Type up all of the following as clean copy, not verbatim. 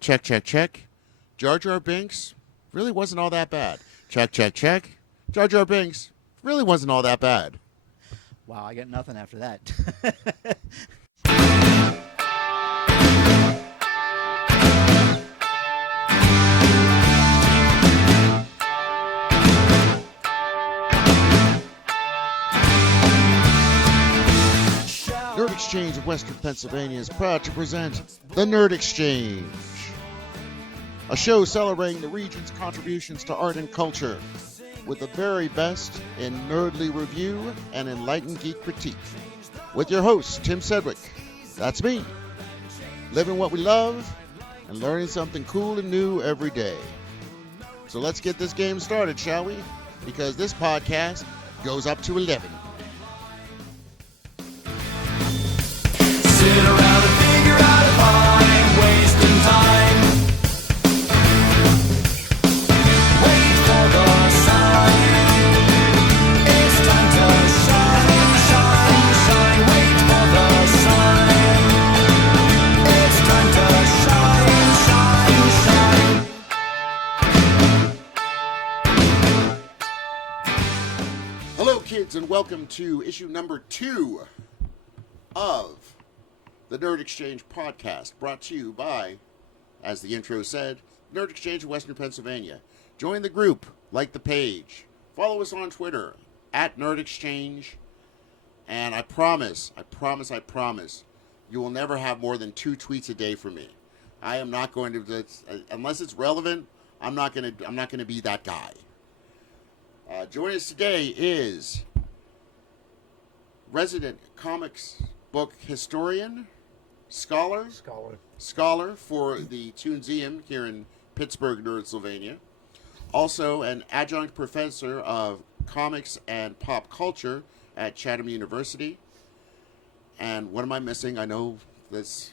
Check, check, check. Jar Jar Binks really wasn't all that bad. Check, check, check. Jar Jar Binks really wasn't all that bad. Wow, I got nothing after that. Nerd Exchange of Western Pennsylvania is proud to present the Nerd Exchange, a show celebrating the region's contributions to art and culture with the very best in nerdly review and enlightened geek critique. With your host, Tim Sedgwick. That's me. Living what we love and learning something cool and new every day. So let's get this game started, shall we? Because this podcast goes up to 11. Sit around and figure out if I'm wasting time. Wait for the sign. It's time to shine, shine, shine. Wait for the sign. It's time to shine, shine, shine. Hello, kids, and welcome to issue number 2 of the Nerd Exchange podcast, brought to you by, as the intro said, Nerd Exchange of Western Pennsylvania. Join the group, like the page, follow us on Twitter, at Nerd Exchange, and I promise, you will never have more than 2 tweets a day from me. I am not going to, unless it's relevant, I'm not going to be that guy. Joining us today is resident comics book historian, scholar for the ToonSeum here in Pittsburgh, Pennsylvania. Also an adjunct professor of comics and pop culture at Chatham University. And what am I missing? I know this.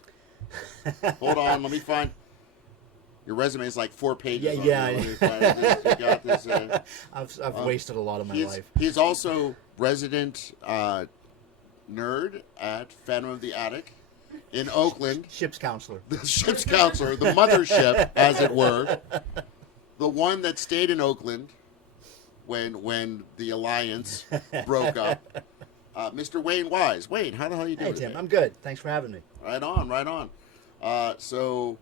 Hold on, let me find. Your resume is like 4 pages. Yeah. You got this. I've wasted a lot of my life. He's also resident nerd at Phantom of the Attic in Oakland. Ship's counselor. The ship's counselor, the mothership, as it were. The one that stayed in Oakland when the alliance broke up. Mr. Wayne Wise. Wayne, how the hell are you doing? Hey, Tim, today? I'm good. Thanks for having me. Right on. So,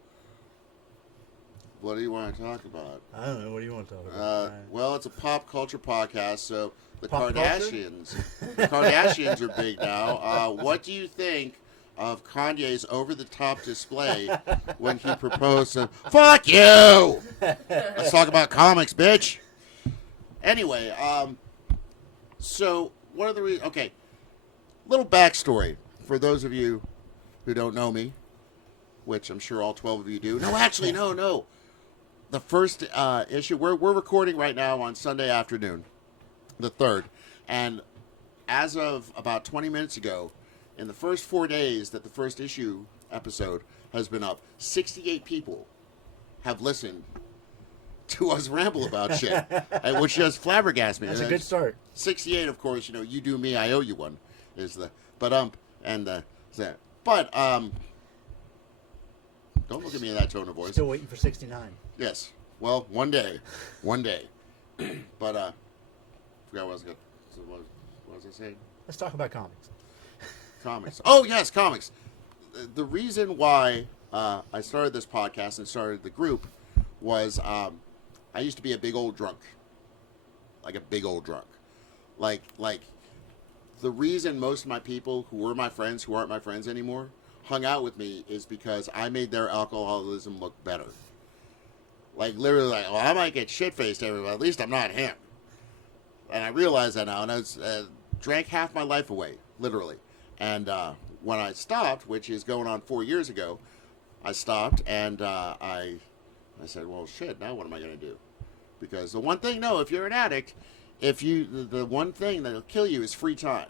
what do you want to talk about? I don't know. What do you want to talk about? Well, it's a pop culture podcast, so the Pop Kardashians. The Kardashians are big now. What do you think of Kanye's over-the-top display when he proposed to... Fuck you! Let's talk about comics, bitch! Anyway, so one of the reasons... Okay, little backstory for those of you who don't know me, which I'm sure all 12 of you do. No, actually, no. The first issue... We're recording right now on Sunday afternoon, the 3rd, and as of about 20 minutes ago, in the first 4 days that the first issue episode has been up, 68 people have listened to us ramble about shit, which just flabbergasted me. That's a good start. 68, of course, you do me, I owe you one, is the don't look at me in that tone of voice. Still waiting for 69. Yes. Well, one day. But forgot what I was going to... What was I saying? Let's talk about comics. Comics. Oh, yes, comics. The reason why I started this podcast and started the group was I used to be a big old drunk. Like a big old drunk. Like the reason most of my people who were my friends, who aren't my friends anymore, hung out with me is because I made their alcoholism look better. Like, literally, well, I might get shit-faced everywhere, at least I'm not him. And I realize that now, and I was, drank half my life away, literally. And when I stopped, which is going on 4 years ago, I stopped, and I said, well, shit, now what am I going to do? Because the one thing, if you're an addict, the one thing that'll kill you is free time.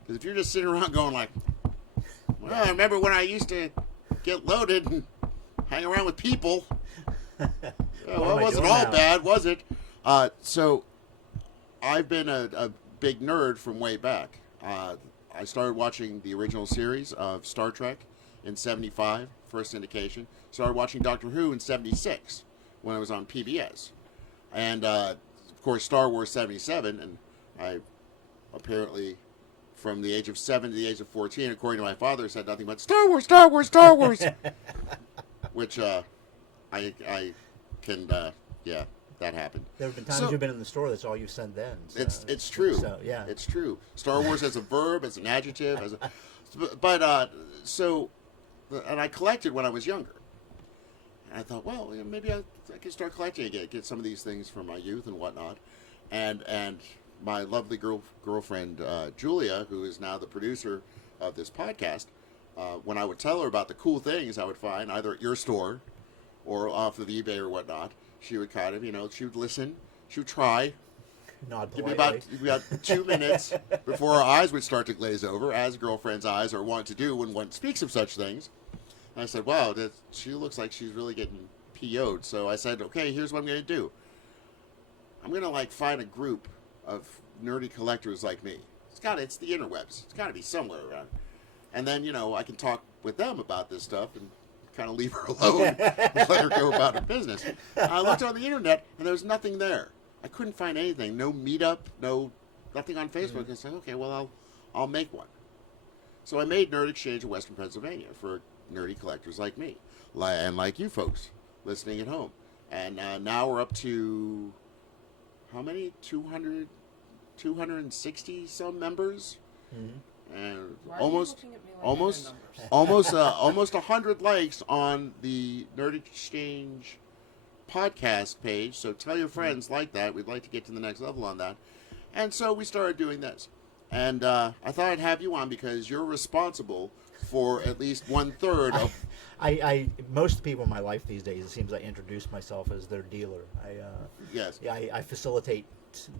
Because if you're just sitting around going like, well, I remember when I used to get loaded and hang around with people. Well, it wasn't all bad, was it? So I've been a big nerd from way back. I started watching the original series of Star Trek in 75, first syndication. Started watching Doctor Who in 76 when it was on PBS. And, of course, Star Wars 77. And I apparently, from the age of 7 to the age of 14, according to my father, said nothing but Star Wars, Star Wars, Star Wars. Which I can, yeah, that happened. There have been times you've been in the store. That's all you said then. So, it's true. So, yeah, it's true. Star Wars as a verb, as an adjective, as a, and I collected when I was younger. And I thought, well, maybe I could start collecting again, get some of these things from my youth and whatnot. And my lovely girlfriend Julia, who is now the producer of this podcast, when I would tell her about the cool things I would find either at your store or off of eBay or whatnot, she would kind of, she would listen, she would try. Nod Give me politely. about 2 minutes before our eyes would start to glaze over, as girlfriends' eyes are wont to do when one speaks of such things. And I said, wow, she looks like she's really getting PO'd. So I said, okay, here's what I'm going to do. I'm going to find a group of nerdy collectors like me. It's the interwebs. It's got to be somewhere around. And then, I can talk with them about this stuff and kind of leave her alone and let her go about her business. I looked on the internet and there was nothing there. I couldn't find anything. No meetup, nothing on Facebook. I said, okay, well, I'll make one. So I made Nerd Exchange in Western Pennsylvania for nerdy collectors like me and like you folks listening at home. And now we're up to, how many? 260 some members. Mm-hmm. And Why are you looking at me like almost numbers? almost 100 likes on the Nerd Exchange podcast page. So tell your friends like that. We'd like to get to the next level on that. And so we started doing this. And I thought I'd have you on because you're responsible for at least 1/3 of. I most people in my life these days, it seems I introduce myself as their dealer. Yes. Yeah, I facilitate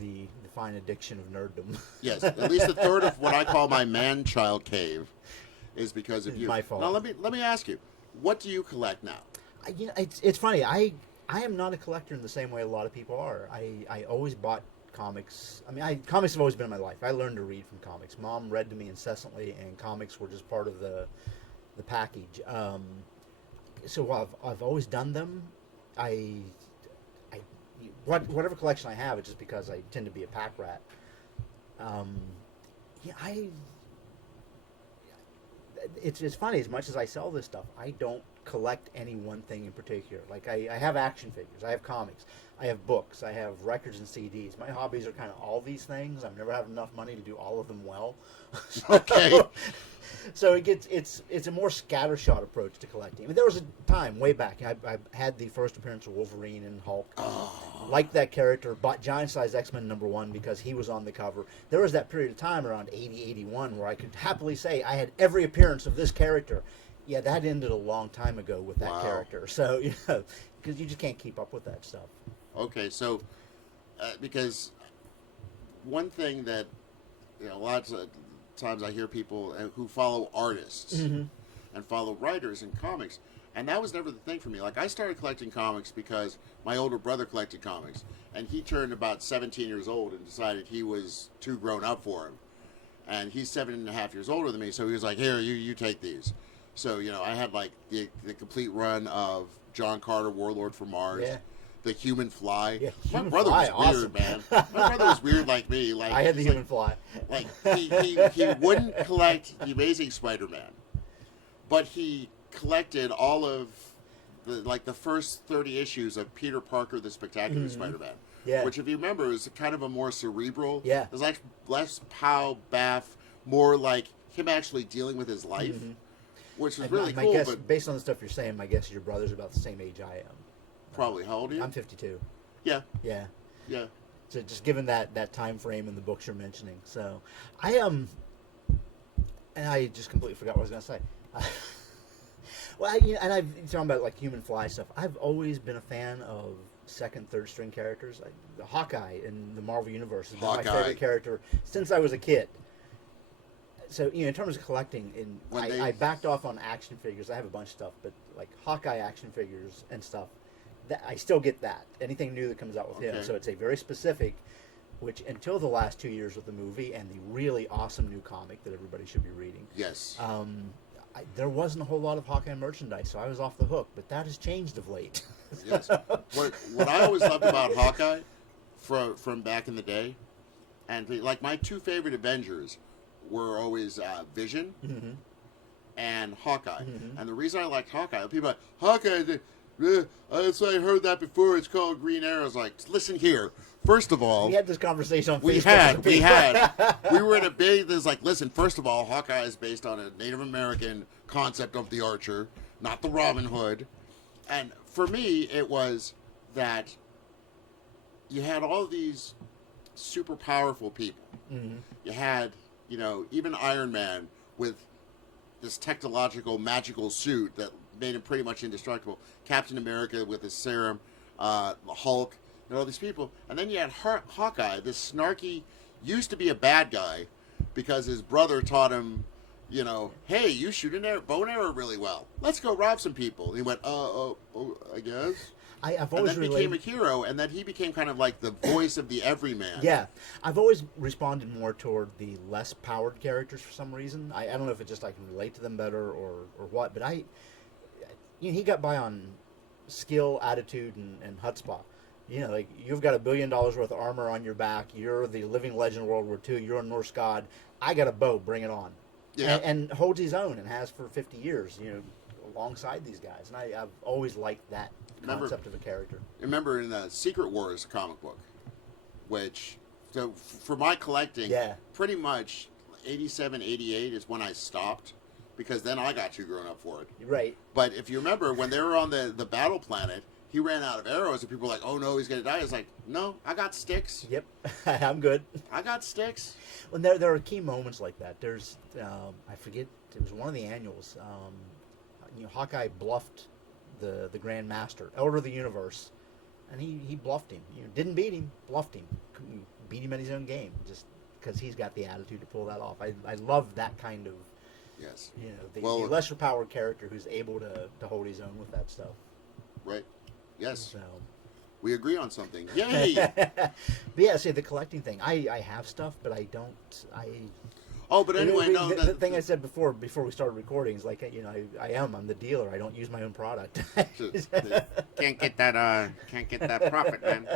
the fine addiction of nerddom. Yes, at least 1/3 of what I call my man-child cave is because of It's you. my fault. Now let me ask you, what do you collect now? It's funny. I am not a collector in the same way a lot of people are. I always bought comics. Comics have always been in my life. I learned to read from comics. Mom read to me incessantly, and comics were just part of the package. So while I've always done them, whatever collection I have, it's just because I tend to be a pack rat. It's funny, as much as I sell this stuff, I don't collect any one thing in particular. I have action figures, I have comics, I have books, I have records and CDs. My hobbies are kind of all these things. I've never had enough money to do all of them well. Okay. So it's a more scattershot approach to collecting. There was a time way back I had the first appearance of Wolverine and Hulk. Liked that character. Bought Giant Size X-Men #1 because he was on the cover. There was that period of time around 80, 81 where I could happily say I had every appearance of this character. Yeah, that ended a long time ago with that character. So because you just can't keep up with that stuff. Okay, so because one thing that lots of times I hear people who follow artists and follow writers in comics, and that was never the thing for me. I started collecting comics because my older brother collected comics, and he turned about 17 years old and decided he was too grown up for him, and he's 7.5 years older than me, so he was like, here, you take these. So I had the complete run of John Carter, Warlord from Mars. Yeah. The Human Fly. Yeah, My Human brother Fly, was weird, man. My brother was weird like me. I had the Human Fly. He wouldn't collect the Amazing Spider-Man, but he collected all of the first 30 issues of Peter Parker, the Spectacular Spider-Man. Yeah. Which, if you remember, is kind of a more cerebral. Yeah. It was less pow, baff, more like him actually dealing with his life, which was really my cool. guess, But based on the stuff you're saying, my guess is your brother's about the same age I am. probably, how old are you? I'm 52. Yeah. Yeah. Yeah. So just given that time frame in the books you're mentioning, so I am, and I just completely forgot what I was going to say. Well, and I've talking about Human Fly stuff. I've always been a fan of second, third string characters. The Hawkeye in the Marvel Universe has been my favorite character since I was a kid. So in terms of collecting, I backed off on action figures. I have a bunch of stuff, but Hawkeye action figures and stuff. I still get that. Anything new that comes out with him. So it's a very specific, which until the last 2 years with the movie and the really awesome new comic that everybody should be reading. Yes. there wasn't a whole lot of Hawkeye merchandise, so I was off the hook. But that has changed of late. Yes. What I always loved about Hawkeye from back in the day, and like my two favorite Avengers were always Vision and Hawkeye. And the reason I liked Hawkeye, people are like, Hawkeye, I heard that before. It's called Green Arrow. I was like, listen here. First of all, We had this conversation on we Facebook. we were in a big. There's like, listen. First of all, Hawkeye is based on a Native American concept of the Archer, not the Robin Hood. And for me, it was that you had all these super powerful people. You had, even Iron Man with this technological, magical suit that made him pretty much indestructible. Captain America with his serum, the Hulk, and all these people. And then you had Hawkeye, this snarky, used to be a bad guy because his brother taught him, hey, you shoot a bow and arrow really well. Let's go rob some people. And he went, I guess. I've And always then became a hero, and then he became kind of like the voice of the everyman. Yeah, I've always responded more toward the less powered characters for some reason. I don't know if it's just I can relate to them better or what, but he got by on skill, attitude, and chutzpah. Like you've got $1 billion worth of armor on your back. You're the living legend of World War II. You're a Norse god. I got a bow. Bring it on. Yeah. And holds his own and has for 50 years. Alongside these guys, and I've always liked that concept of a character. Remember in the Secret Wars comic book, which, so for my collecting, pretty much 87, 88 is when I stopped, because then I got too grown up for it. Right. But if you remember, when they were on the battle planet, he ran out of arrows, and people were like, oh no, he's going to die. It's like, no, I got sticks. Yep, I'm good. I got sticks. Well, there are key moments like that. There's, I forget, it was one of the annuals. Hawkeye bluffed the Grand Master, Elder of the Universe, and he bluffed him. Didn't beat him, bluffed him. Beat him at his own game, just because he's got the attitude to pull that off. I love that kind of, yes, the lesser powered character who's able to hold his own with that stuff. Right. Yes. So. We agree on something. Yay! But yeah, see, the collecting thing. I have stuff, but I don't. Oh, but anyway, no. The thing I said before we started recording is like, I'm the dealer. I don't use my own product. Can't get that profit, man.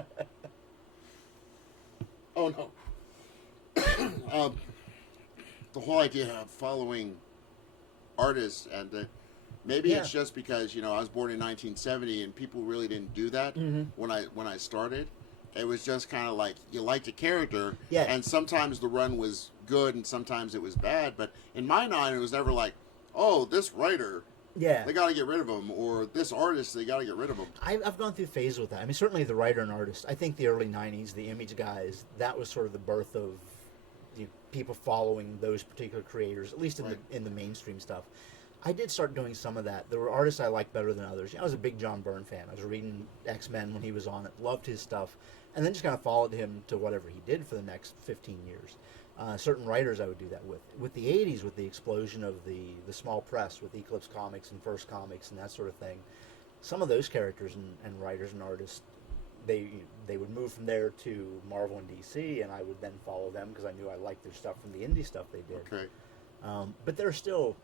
Oh no. The whole idea of following artists, and maybe it's just because I was born in 1970 and people really didn't do that when I started. It was just kind of like you liked a character, and sometimes the run was good and sometimes it was bad. But in my mind, it was never like, oh, this writer, they got to get rid of him, or this artist, they got to get rid of him. I've gone through phases with that. I mean, certainly the writer and artist. I think the early '90s, the Image guys, that was sort of the birth of people following those particular creators, at least in the mainstream stuff. I did start doing some of that. There were artists I liked better than others. I was a big John Byrne fan. I was reading X-Men when he was on it, loved his stuff, and then just kind of followed him to whatever he did for the next 15 years. Certain writers I would do that with. With the 80s, with the explosion of the small press, with Eclipse Comics and First Comics and that sort of thing, some of those characters and writers and artists, they would move from there to Marvel and DC, and I would then follow them because I knew I liked their stuff from the indie stuff they did. Okay. But they're still.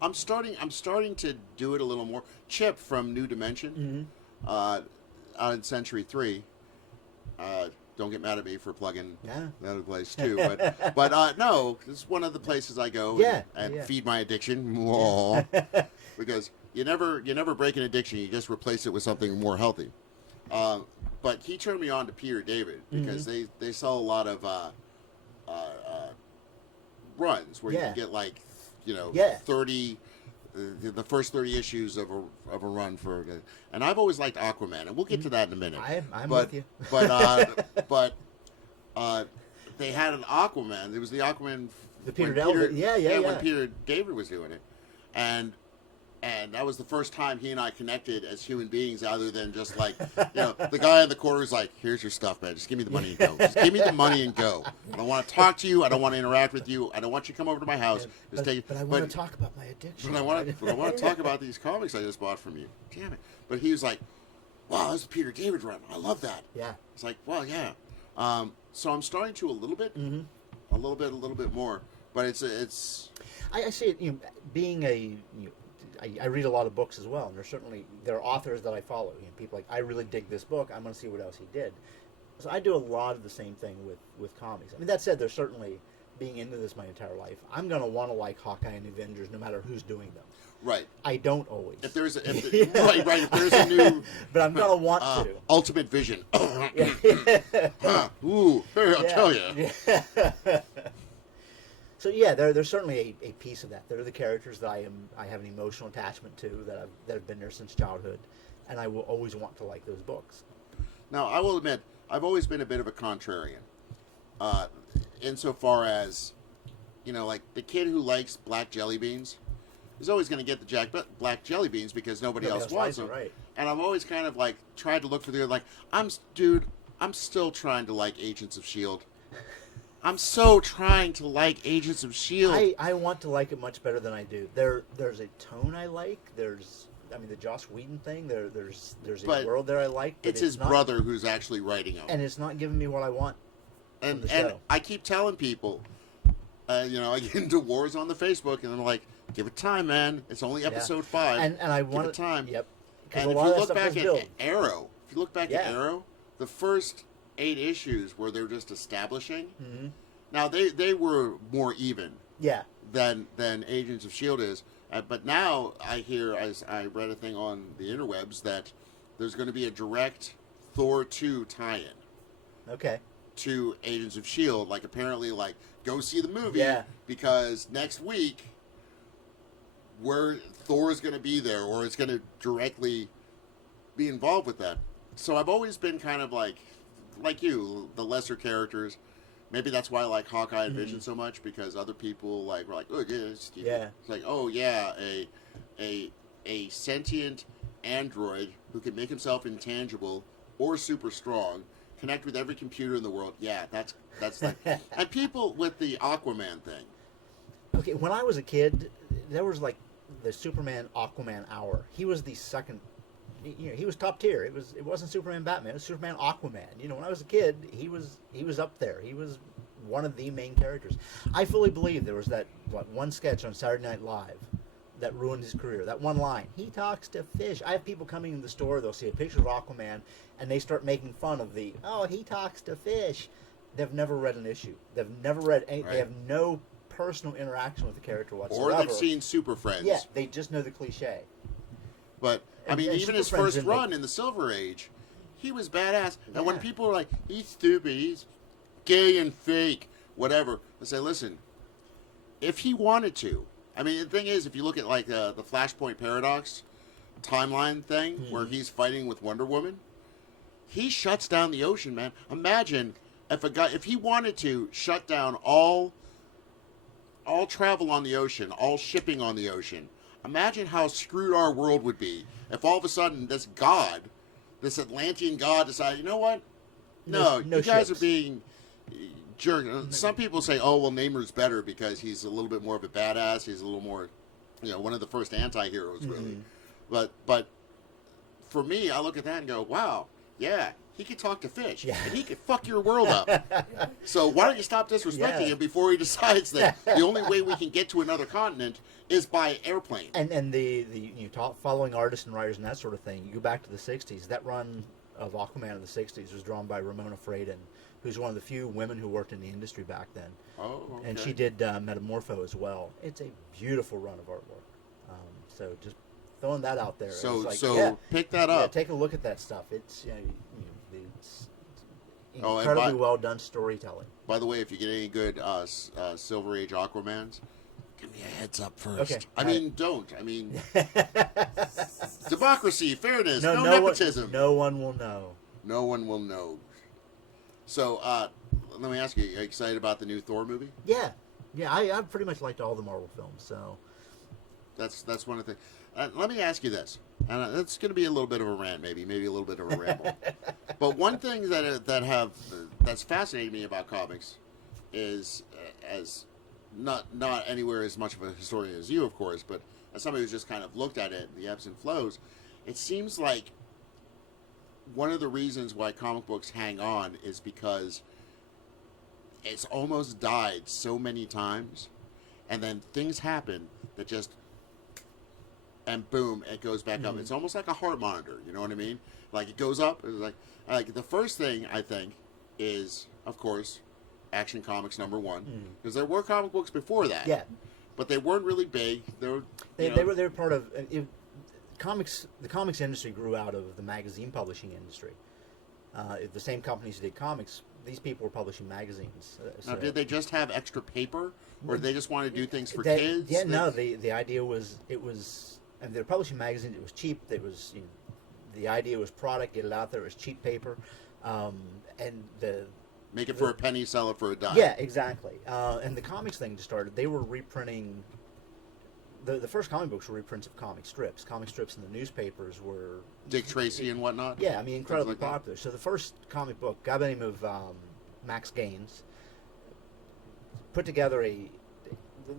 I'm starting to do it a little more. Chip from New Dimension, out in Century 3. Don't get mad at me for plugging the other place too, but no, it's one of the places I go and feed my addiction. Because you never break an addiction; you just replace it with something more healthy. But he turned me on to Peter David because they sell a lot of runs where you can get like 30 the first 30 issues of a run for, and I've always liked Aquaman, and we'll get to that in a minute. I'm with you. But they had an Aquaman. It was the Aquaman. The Peter David. When Peter David was doing it, and that was the first time he and I connected as human beings, other than just like, the guy in the corner was like, here's your stuff, man. Just give me the money and go. Just give me the money and go. I don't want to talk to you. I don't want to interact with you. I don't want you to come over to my house. But I want to talk about my addiction. But I want to talk about these comics I just bought from you. Damn it. But he was like, wow, this is Peter David run. I love that. Yeah. It's like, well, yeah. So I'm starting to a little bit more. But it's I see it. Being I read a lot of books as well, and there are authors that I follow. People like, I really dig this book. I'm going to see what else he did. So I do a lot of the same thing with comics. I mean, that said, there's certainly, being into this my entire life, I'm going to want to like Hawkeye and Avengers no matter who's doing them. Right. I don't always. If there's a, right. If there's a new, but I'm going to want to. Ultimate Vision. Ooh, I'll tell you. Yeah. So yeah, there's certainly a piece of that. There are the characters that I have an emotional attachment to that have been there since childhood, and I will always want to like those books. Now, I will admit, I've always been a bit of a contrarian, insofar as, like the kid who likes black jelly beans is always going to get the black jelly beans because nobody else wants them. Right. And I've always kind of like tried to look for I'm still trying to like Agents of S.H.I.E.L.D. I'm so trying to like Agents of S.H.I.E.L.D. I want to like it much better than I do. There's a tone I like. The Joss Whedon thing. There's a world there I like. But it's his brother who's actually writing them, and it's not giving me what I want. And I keep telling people, I get into wars on the Facebook, and I'm like, give it time, man. It's only episode 5. And I want give it time. Yep. And if you look back at Arrow, the first 8 issues where they're just establishing. Mm-hmm. Now they were more even. Yeah. Than Agents of S.H.I.E.L.D. is. But now I read a thing on the interwebs that there's going to be a direct Thor 2 tie-in. Okay. To Agents of S.H.I.E.L.D. Like, apparently, go see the movie. Yeah. Because next week, where Thor is going to be there, or it's going to directly be involved with that. So I've always been kind of like you, the lesser characters. Maybe that's why I like Hawkeye and Vision so much, because other people were like, oh yeah, it's like, oh yeah, a sentient android who can make himself intangible or super strong, connect with every computer in the world. Yeah, that's like, and people with the Aquaman thing. Okay, when I was a kid, there was like the Superman Aquaman hour. He was the second. He was top tier. It wasn't Superman Batman. It was Superman Aquaman. When I was a kid, he was up there. He was one of the main characters. I fully believe there was that one sketch on Saturday Night Live that ruined his career. That one line, he talks to fish. I have people coming in the store. They'll see a picture of Aquaman, and they start making fun of he talks to fish. They've never read an issue. They've never read any. Right. They have no personal interaction with the character whatsoever. Or they've seen Super Friends. Yeah, they just know the cliche. But I mean, even his first run in the Silver Age, he was badass. Yeah. And when people are like, he's stupid, he's gay and fake, whatever, I say, listen, if he wanted to, I mean, the thing is, if you look at the Flashpoint Paradox timeline thing, where he's fighting with Wonder Woman, he shuts down the ocean, man. Imagine if he wanted to shut down all travel on the ocean, all shipping on the ocean. Imagine how screwed our world would be if all of a sudden this Atlantean god, decided, you know what? No, you guys ships. are being jerks. Some people say, oh, well, Namor's better because he's a little bit more of a badass. He's a little more, one of the first anti-heroes, really. But for me, I look at that and go, wow, yeah, he could talk to fish, and he could fuck your world up. So why don't you stop disrespecting him before he decides that the only way we can get to another continent is by airplane? And the following artists and writers and that sort of thing. You go back to the '60s. That run of Aquaman in the '60s was drawn by Ramona Fradon, who's one of the few women who worked in the industry back then. Oh, okay. And she did Metamorpho as well. It's a beautiful run of artwork. So just throwing that out there. So pick that up. Yeah, take a look at that stuff. It's it's incredibly well done storytelling. By the way, if you get any good Silver Age Aquamans, give me a heads up first. Okay. I mean, democracy, fairness, no nepotism. No one will know. No one will know. So, let me ask you, are you excited about the new Thor movie? Yeah. I pretty much liked all the Marvel films, so. That's one of the things. Let me ask you this, and it's going to be a little bit of a rant, maybe a little bit of a ramble. But one thing that's fascinated me about comics is, as not anywhere as much of a historian as you, of course, but as somebody who's just kind of looked at it, the ebbs and flows, it seems like one of the reasons why comic books hang on is because it's almost died so many times, and then things happen that just, and boom, it goes back up. It's almost like a heart monitor. You know what I mean? Like it goes up. It's like the first thing I think is, of course, Action Comics #1, because there were comic books before that. Yeah. But they weren't really big. They were part of comics. The comics industry grew out of the magazine publishing industry. The same companies who did comics, these people were publishing magazines. Now, did they just have extra paper, or did they just want to do things for kids? Yeah, no. The idea was and they're publishing magazines. It was cheap. The idea was product, get it out there. It was cheap paper, and make it for a penny, sell it for a dime. Yeah, exactly. And the comics thing just started. They were reprinting. The first comic books were reprints of comic strips. Comic strips in the newspapers were Dick Tracy and whatnot. Yeah, I mean, incredibly like popular. So the first comic book, a guy by the name of Max Gaines, put together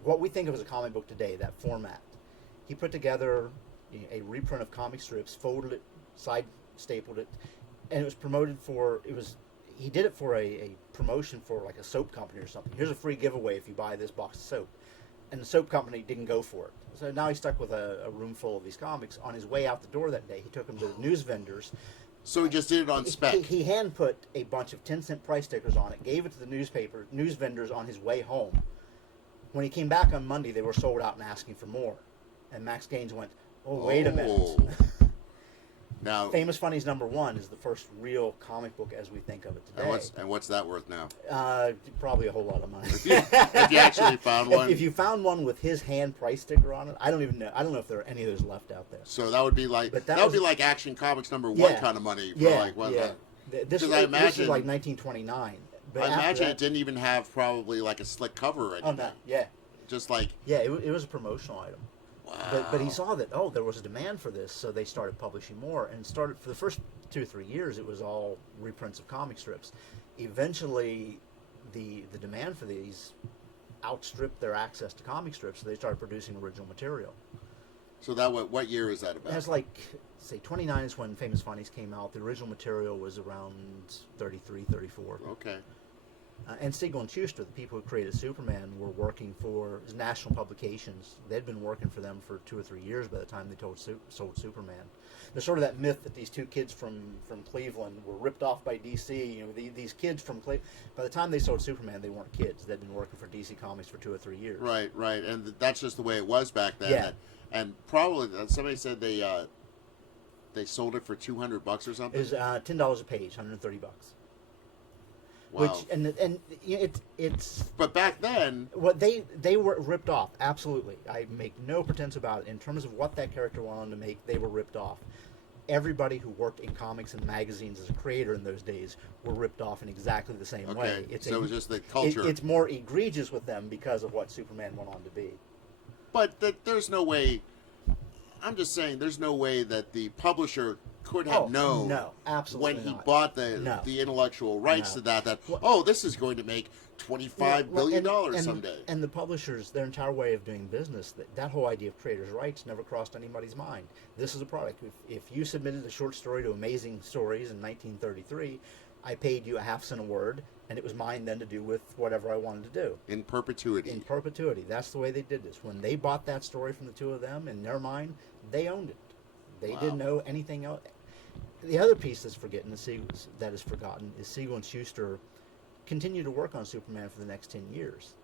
what we think of as a comic book today, that format. He put together a reprint of comic strips, folded it, side stapled it, and it was promoted for. He did it for a promotion for like a soap company or something. Here's a free giveaway if you buy this box of soap. And the soap company didn't go for it. So now he's stuck with a room full of these comics. On his way out the door that day, he took them to the news vendors. So he just did it on spec. He hand put a bunch of 10-cent price stickers on it, gave it to the news vendors on his way home. When he came back on Monday, they were sold out and asking for more. And Max Gaines went, "Oh, wait a minute." Now, Famous Funnies #1 is the first real comic book as we think of it today. and what's that worth now? Probably a whole lot of money. If you actually found one. If you found one with his hand price sticker on it, I don't even know. I don't know if there are any of those left out there. So that would be like But that that would be was- like Action Comics #1 Yeah. kind of money. For Yeah, like what? yeah. This is I imagine- like 1929. But I after imagine that- it didn't even have probably like a slick cover or anything. Oh no, yeah, Just like yeah. It was a promotional item. wow. But he saw that there was a demand for this, so they started publishing more and started for the first 2 or 3 years. It was all reprints of comic strips. Eventually, the demand for these outstripped their access to comic strips, so they started producing original material. So that what year is that about? That's like, say, 29 is when Famous Funnies came out. The original material was around 33, 34. Okay. And Siegel and Schuster, the people who created Superman, were working for national publications. They'd been working for them for 2 or 3 years by the time they sold Superman. There's sort of that myth that these two kids from Cleveland were ripped off by DC. These kids from Cleveland, by the time they sold Superman, they weren't kids. They'd been working for DC Comics for 2 or 3 years. Right, and that's just the way it was back then. Yeah. And probably somebody said they sold it for $200 or something. It was $10 a page, $130. Wow. Which and it's But back then, what they were ripped off. Absolutely, I make no pretense about it. In terms of what that character went on to make, they were ripped off. Everybody who worked in comics and magazines as a creator in those days were ripped off in exactly the same way. So it was just the culture. It's more egregious with them because of what Superman went on to be. But there's no way. I'm just saying, there's no way that the publisher could have known. No, absolutely when he not. bought No. the intellectual rights No. to that. Well, This is going to make $25 billion and someday. And the publishers, their entire way of doing business, that whole idea of creators' rights never crossed anybody's mind. This is a product. If you submitted a short story to Amazing Stories in 1933, I paid you a half cent a word, and it was mine then to do with whatever I wanted to do. In perpetuity. In perpetuity. That's the way they did this. When they bought that story from the two of them, in their mind, they owned it. They didn't know anything else. The other piece that's that is forgotten is Siegel and Schuster continued to work on Superman for the next 10 years.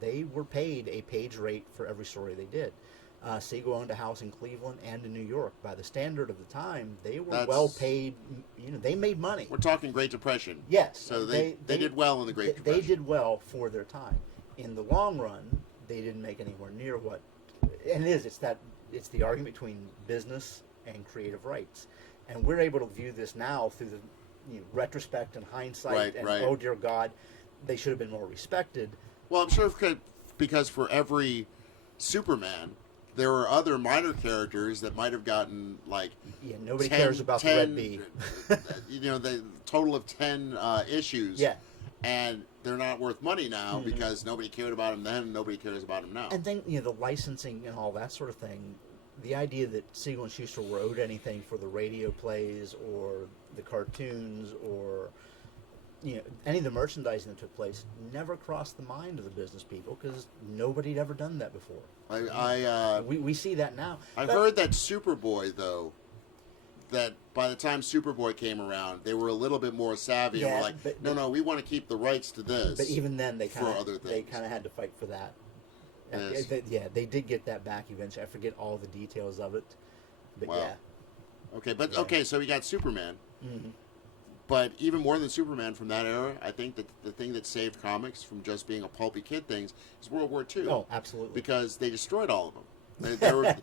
They were paid a page rate for every story they did. Siegel owned a house in Cleveland and in New York. By the standard of the time, they were well paid. They made money. We're talking Great Depression. Yes. So they did well in the Great Depression. They did well for their time. In the long run, they didn't make anywhere near what. And it's the argument between business and creative rights. And we're able to view this now through the retrospect and hindsight. Right. Oh dear God, they should have been more respected. Well, I'm sure because for every Superman, there were other minor characters that might have gotten like Nobody 10 cares about the Red Bee. The total of 10 issues. Yeah. And they're not worth money now because nobody cared about them then, and nobody cares about them now. And then the licensing and all that sort of thing. The idea that Siegel and Schuster were owed anything for the radio plays or the cartoons or any of the merchandising that took place never crossed the mind of the business people because nobody had ever done that before. We see that now. I heard that Superboy, though, that by the time Superboy came around, they were a little bit more savvy and were like, no, we want to keep the rights to this. But even then, they kind things. of had to fight for that. Yes. They did get that back eventually. I forget all the details of it, but Wow. yeah. Okay, but okay, so we got Superman. Mm-hmm. But even more than Superman from that era, I think that the thing that saved comics from just being a pulpy kid things is World War II. Oh, absolutely. Because they destroyed all of them. They were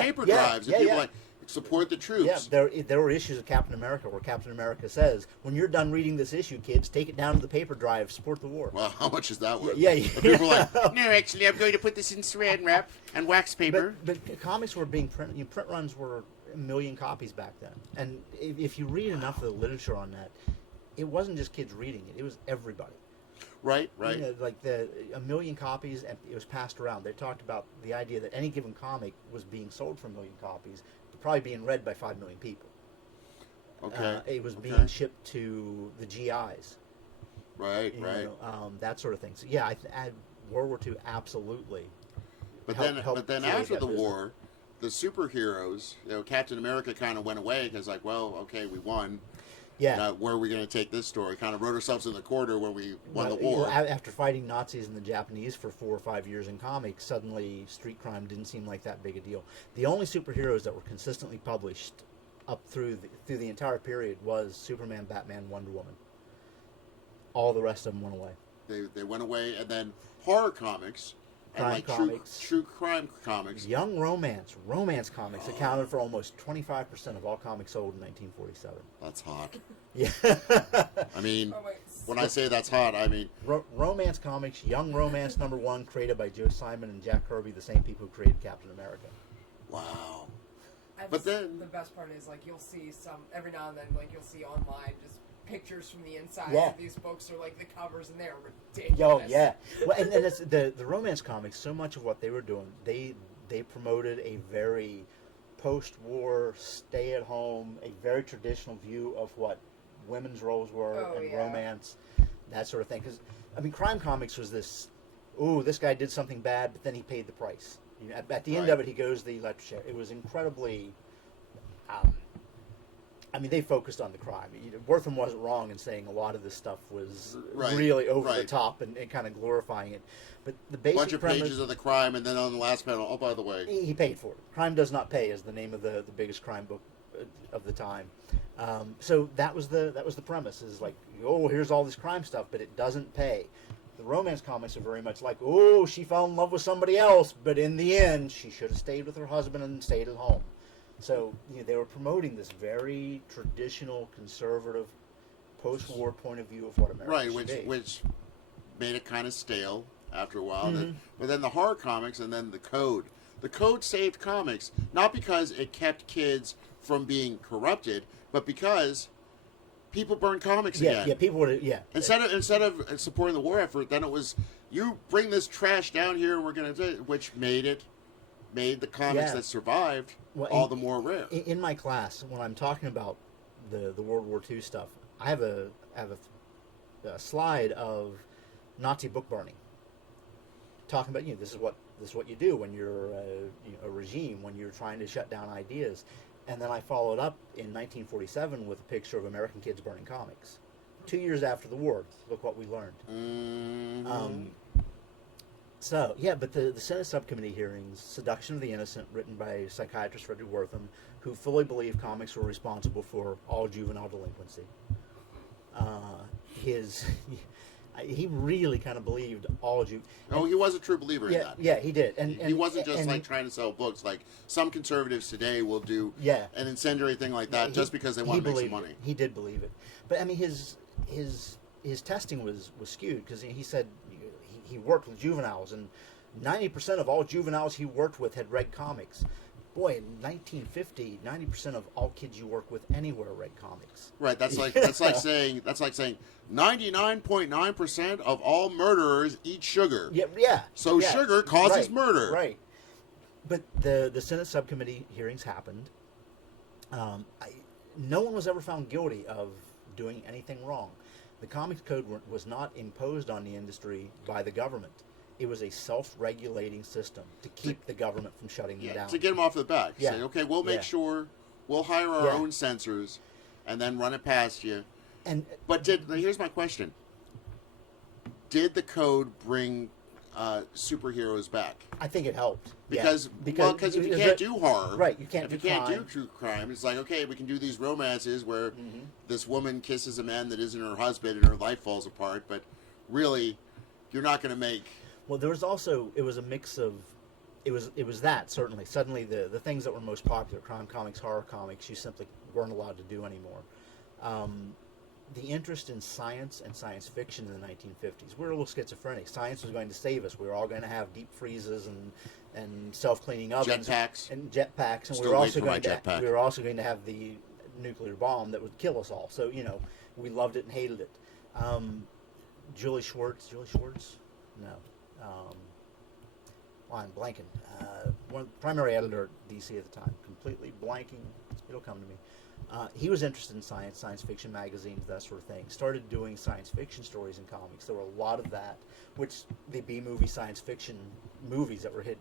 paper drives, and people were like, support the troops. Yeah, there were issues of Captain America where Captain America says, when you're done reading this issue, kids, take it down to the paper drive, support the war. Well, how much is that worth? Yeah. And people are like, no, actually, I'm going to put this in saran wrap and wax paper. But comics were being printed. Print runs were 1 million copies back then. And if you read enough of the literature on that, it wasn't just kids reading it. It was everybody. Right. Like 1 million copies, and it was passed around. They talked about the idea that any given comic was being sold for 1 million copies, but probably being read by 5 million people. Okay. It was being shipped to the GIs. Right. That sort of thing. So yeah, World War II absolutely. But helped then create after that the business. war, the superheroes, Captain America kind of went away because like, well, okay, we won. Yeah. Now, where are we going to take this story? Kind of wrote ourselves in the corner when we won the Well, war. after fighting Nazis and the Japanese for 4 or 5 years in comics, suddenly street crime didn't seem like that big a deal. The only superheroes that were consistently published up through the entire period was Superman, Batman, Wonder Woman. All the rest of them went away. They went away, and then horror comics, Crime and comics. true crime comics. Young romance comics accounted for almost 25% of all comics sold in 1947. That's hot. Yeah. I mean, Oh, wait. when I say that's hot, I mean Romance comics, Young Romance #1, created by Joe Simon and Jack Kirby, the same people who created Captain America. wow. But But then- the best part is, like, you'll see some every now and then, like, you'll see online just pictures from the inside Yeah. of these books, or like the covers, and they're ridiculous. Oh yeah, well, and it's the romance comics. So much of what they were doing, they promoted a very post-war, stay-at-home, a very traditional view of what women's roles were Oh, and yeah. romance, that sort of thing. Because I mean, crime comics was this. Ooh, this guy did something bad, but then he paid the price. At the end of it, he goes to the electric chair. It was incredibly. I mean, they focused on the crime. Wortham wasn't wrong in saying a lot of this stuff was really over the top and kind of glorifying it. But the basic bunch of premise, pages of the crime, and then on the last panel, oh, by the way, he paid for it. Crime Does Not Pay is the name of the biggest crime book of the time. So that was the premise. Is like, oh, here's all this crime stuff, but it doesn't pay. The romance comics are very much like, oh, she fell in love with somebody else, but in the end, she should have stayed with her husband and stayed at home. So they were promoting this very traditional, conservative, post-war point of view of what America should be. which made it kind of stale after a while. Mm-hmm. But then the horror comics, and then the Code. The Code saved comics not because it kept kids from being corrupted, but because people burned comics again. Yeah, people would. Yeah. Instead of supporting the war effort, then it was you bring this trash down here. We're gonna do it, which made the comics that survived all the more rare. In my class, when I'm talking about the World War II stuff, I have a slide of Nazi book burning, talking about this is what you do when you're a regime, when you're trying to shut down ideas, and then I followed up in 1947 with a picture of American kids burning comics. 2 years after the war, look what we learned. Mm-hmm. So, yeah, but the Senate subcommittee hearings, Seduction of the Innocent, written by psychiatrist Frederick Wortham, who fully believed comics were responsible for all juvenile delinquency. He really kind of believed all No, he was a true believer in that. Yeah, he did. And he wasn't just like trying to sell books. Like some conservatives today will do an incendiary thing like that just because they want to make some money. He did believe it. But, I mean, his testing was skewed because he said he worked with juveniles, and 90% of all juveniles he worked with had read comics. Boy, in 1950, 90% of all kids you work with anywhere read comics. Right. That's like saying 99.9% of all murderers eat sugar. Yeah. So sugar causes murder. Right. But the Senate subcommittee hearings happened. No one was ever found guilty of doing anything wrong. The Comics Code was not imposed on the industry by the government. It was a self-regulating system to keep the government from shutting them down. To get them off the back. Yeah. Say, okay, we'll make Yeah. sure, we'll hire our Yeah. own censors, and then run it past you. And But here's my question: did the code bring superheroes back? I think it helped. Because Yeah. if you it was can't a- do horror, right, you can't if do you can't crime. do true crime, it's like, okay, we can do these romances where this woman kisses a man that isn't her husband and her life falls apart. But really, you're not going to make. Well, there was also, it was a mix of, it was that, certainly. Suddenly, the things that were most popular, crime comics, horror comics, you simply weren't allowed to do anymore. The interest in science and science fiction in the 1950s, we were a little schizophrenic. Science was going to save us. We were all going to have deep freezes and self-cleaning ovens. Jetpacks. And jetpacks. And Still we were also waiting for my going to jetpack. we were also going to have the nuclear bomb that would kill us all. So, we loved it and hated it. Julie Schwartz? No. I'm blanking. One primary editor at DC at the time. Completely blanking. It'll come to me. He was interested in science fiction magazines, that sort of thing. Started doing science fiction stories in comics. There were a lot of that, which the B-movie science fiction movies that were hit.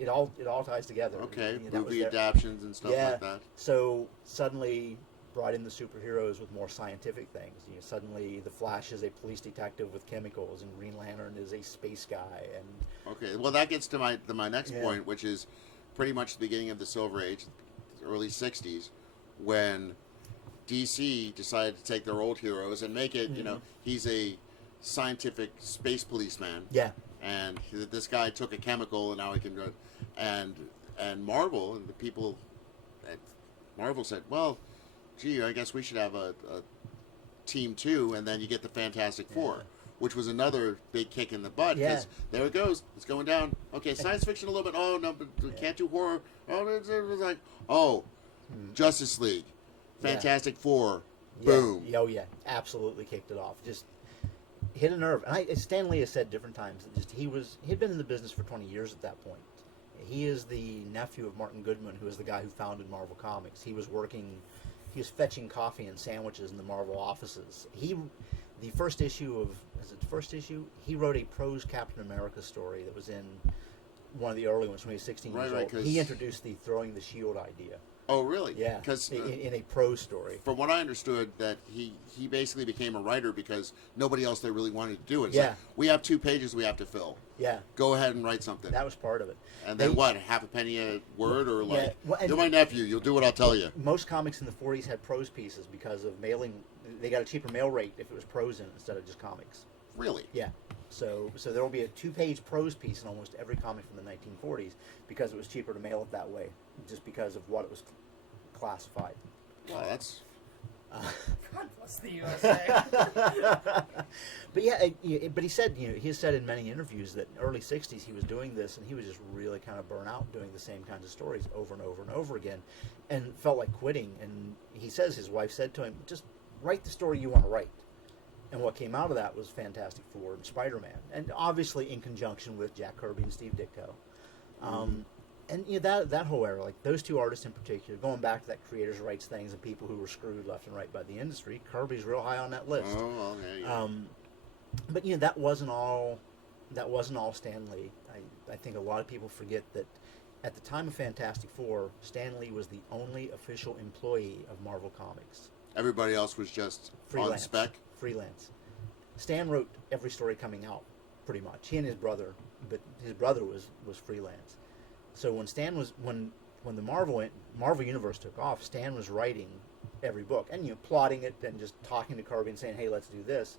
It all ties together. Okay, That was movie there. adaptions and stuff Yeah. like that. So suddenly brought in the superheroes with more scientific things. Suddenly the Flash is a police detective with chemicals, and Green Lantern is a space guy, and Okay, well that gets to my next Yeah. point, which is pretty much the beginning of the Silver Age, early '60s, when DC decided to take their old heroes and make it. He's a scientific space policeman. yeah, And this guy took a chemical, and now he can do. And Marvel and the people at Marvel said, "Well, gee, I guess we should have a team too." And then you get the Fantastic Four, which was another big kick in the butt. Yeah. Because there it goes, it's going down. Okay, science fiction a little bit. Oh no, but we can't do horror. Oh, it was like, Justice League, Fantastic Four, boom. Yeah. Oh yeah, absolutely kicked it off. Just hit a nerve. And Stan Lee has said different times that he'd been in the business for 20 years at that point. He is the nephew of Martin Goodman, who is the guy who founded Marvel Comics. He was fetching coffee and sandwiches in the Marvel offices. The first issue he wrote a prose Captain America story that was in one of the early ones when he was 16 years old. 'cause- He introduced the throwing the shield idea. Oh, really? Yeah, Because in a prose story. from what I understood, that he basically became a writer because nobody else there really wanted to do it. It's Yeah. like, we have 2 pages we have to fill. Yeah, Go ahead and write something. that was part of it. And then what? Half a penny a word, or like, Yeah, well, and- you're my nephew. You'll do what I'll tell you. Most comics in the 40s had prose pieces because of mailing. They got a cheaper mail rate if it was prose in it instead of just comics. Really? Yeah. So there will be a 2-page prose piece in almost every comic from the 1940s because it was cheaper to mail it that way, just because of what it was classified. Well, that's God bless the USA. But yeah, but he said, he has said in many interviews that in the early 60s he was doing this and he was just really kind of burnt out doing the same kinds of stories over and over and over again and felt like quitting. And he says his wife said to him, just write the story you want to write. And what came out of that was Fantastic Four and Spider-Man, and obviously in conjunction with Jack Kirby and Steve Ditko. And that whole era, like those 2 artists in particular, going back to that creators' rights things and people who were screwed left and right by the industry, Kirby's real high on that list. oh, okay. But that wasn't all. That wasn't all Stan Lee. I think a lot of people forget that at the time of Fantastic Four, Stan Lee was the only official employee of Marvel Comics. Everybody else was just on spec. Freelance. Stan wrote every story coming out, pretty much. He and his brother, but his brother was freelance. So when Stan was when the Marvel Universe took off, Stan was writing every book and plotting it and just talking to Kirby and saying, "Hey, let's do this,"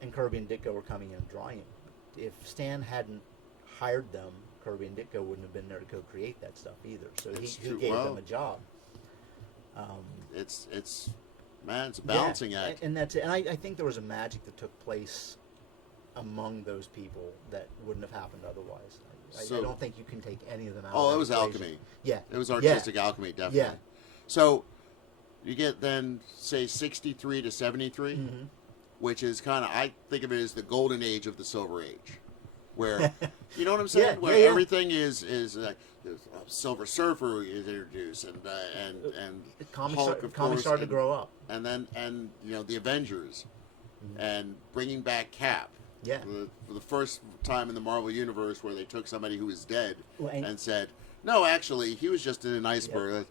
and Kirby and Ditko were coming in and drawing it. If Stan hadn't hired them, Kirby and Ditko wouldn't have been there to co-create that stuff either. So It's he true. gave Well, them a job. It's a balancing act. And that's it. And I think there was a magic that took place among those people that wouldn't have happened otherwise. I So- don't think you can take any of them out. Oh, of it that was equation. alchemy. Yeah. It was artistic alchemy, definitely. Yeah. So you get then say 63 to 73, Mm-hmm. which is kind of, I think of it as the golden age of the Silver Age, where you know what I'm saying, Yeah, where yeah. everything is Silver Surfer is introduced, and Comics, Hulk, of comics course, started to and- grow up. and then the Avengers, and bringing back Cap. Yeah. For the first time in the Marvel Universe where they took somebody who was dead Well, and said, no, actually, he was just in an iceberg.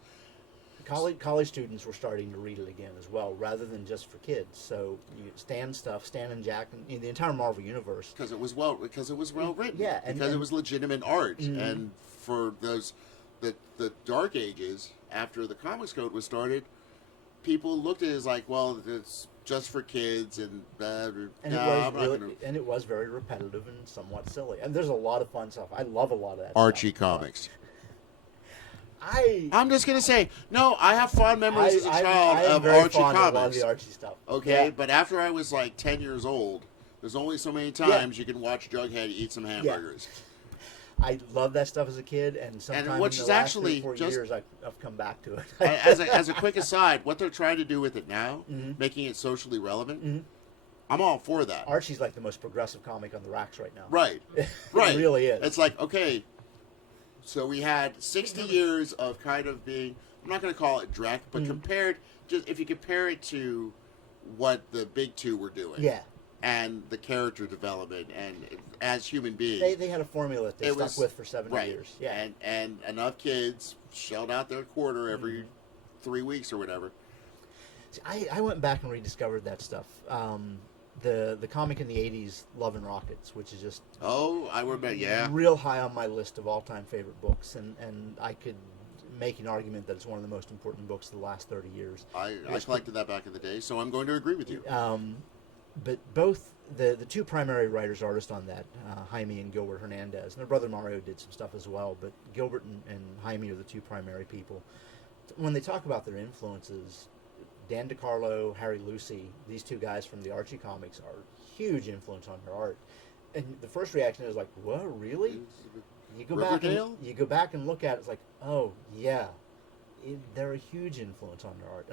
College students were starting to read it again as well, rather than just for kids. So Stan and Jack, and the entire Marvel Universe. Because it was well written. Yeah, because it was legitimate art. And for those the Dark Ages, after the Comics Code was started, people looked at it as like, well, it's just for kids, and it was very repetitive and somewhat silly. And there's a lot of fun stuff. I love a lot of that. Archie stuff. comics. I'm just gonna say, no, I have fond memories as a child I am of very Archie fond of a lot of comics. the Archie stuff. Okay, Yeah. but after I was like 10 years old, there's only so many times you can watch Jughead eat some hamburgers. I love that stuff as a kid, and sometimes which in is the last actually 3 or 4 just- years, I've come back to it. as a quick aside, what they're trying to do with it now, Mm-hmm. making it socially relevant, I'm all for that. Archie's like the most progressive comic on the racks right now. Right. It Right. really is. It's like, okay, so we had 60 years of kind of being, I'm not going to call it Drek, but if you compare it to what the big two were doing. Yeah. And the character development and as human beings. They had a formula that they It stuck was- with for 70 right. years. Yeah. And enough kids shelled out their quarter every 3 weeks or whatever. See, I went back and rediscovered that stuff. The comic in the 80s, Love and Rockets, which is just Oh, I remember, yeah. real high on my list of all-time favorite books, and I could make an argument that it's one of the most important books of the last 30 years. I collected that back in the day, so I'm going to agree with you. But both the two primary writers, artists on that, Jaime and Gilbert Hernandez, and their brother Mario did some stuff as well, but Gilbert and Jaime are the two primary people. When they talk about their influences, Dan DeCarlo, Harry Lucy, these two guys from the Archie comics are huge influence on their art. And the first reaction is like, "What, really?" You go back and look at it, it's like, "Oh yeah, they're a huge influence on their art."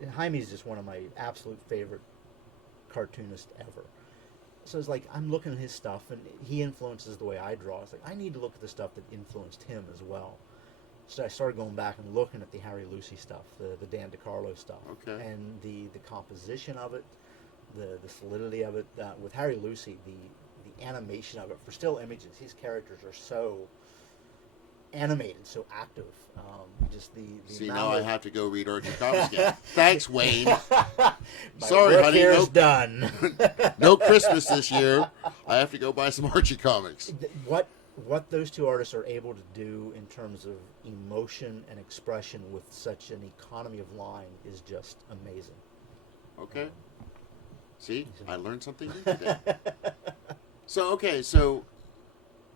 And Jaime's just one of my absolute favorite cartoonists ever. So it's like I'm looking at his stuff, and he influences the way I draw. It's like I need to look at the stuff that influenced him as well. So I started going back and looking at the Harry Lucy stuff, the Dan DeCarlo stuff, and the composition of it, the solidity of it. With Harry Lucy, the animation of it, for still images, his characters are so animated, so active. Just the See, amount now I of- have to go read Archie comics again. Thanks, Wayne. My Sorry, work honey. here is done. No Christmas this year. I have to go buy some Archie comics. What those two artists are able to do in terms of emotion and expression with such an economy of line is just amazing. Okay. See, I learned something new today. So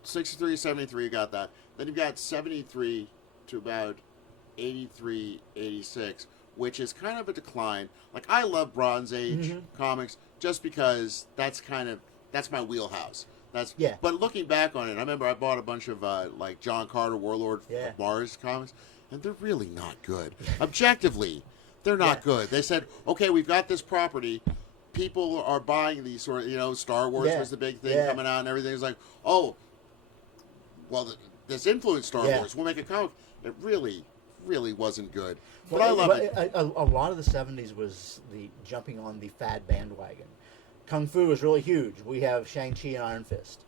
63, 73, you got that. Then you've got 73 to about 83, 86, which is kind of a decline. Like, I love Bronze Age comics just because that's my wheelhouse. But looking back on it, I remember I bought a bunch of like John Carter, Warlord of Mars comics, and they're really not good. Objectively, they're not good. They said, okay, we've got this property. People are buying these sort of, Star Wars was the big thing coming out and everything. It's like, oh, well, this influenced Star Wars. We'll make a comic. It really, really wasn't good. But I love it. A lot of the 70s was the jumping on the fad bandwagon. Kung Fu is really huge. We have Shang-Chi and Iron Fist.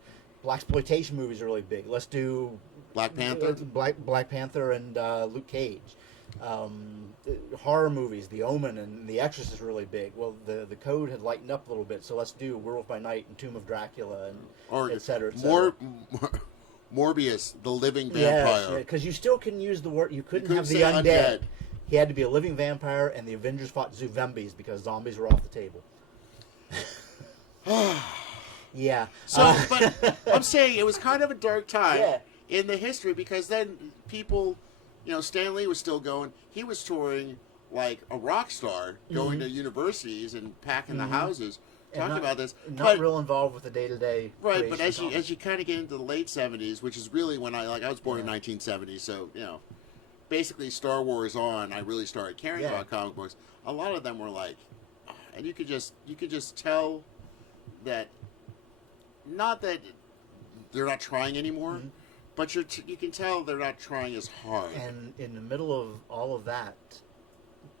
Blaxploitation movies are really big. Let's do Black Panther? Black Panther and Luke Cage. Horror movies, The Omen and The Exorcist is really big. Well, the code had lightened up a little bit, so let's do Werewolf by Night and Tomb of Dracula and et cetera, et cetera. Morbius, the living vampire. Yes, because you still can use the word. You couldn't have the say undead. He had to be a living vampire, and the Avengers fought zombies because zombies were off the table. Yeah. So, but I'm saying it was kind of a dark time in the history because then people, Stan Lee was still going. He was touring like a rock star, going to universities and packing the houses, talking about this. Not real involved with the day-to-day. Right, but as you kind of get into the late 70s, which is really when I was born in 1970, so, basically Star Wars on, I really started caring about comic books. A lot of them were like, and you could just tell that, not that they're not trying anymore, but you can tell they're not trying as hard. And in the middle of all of that,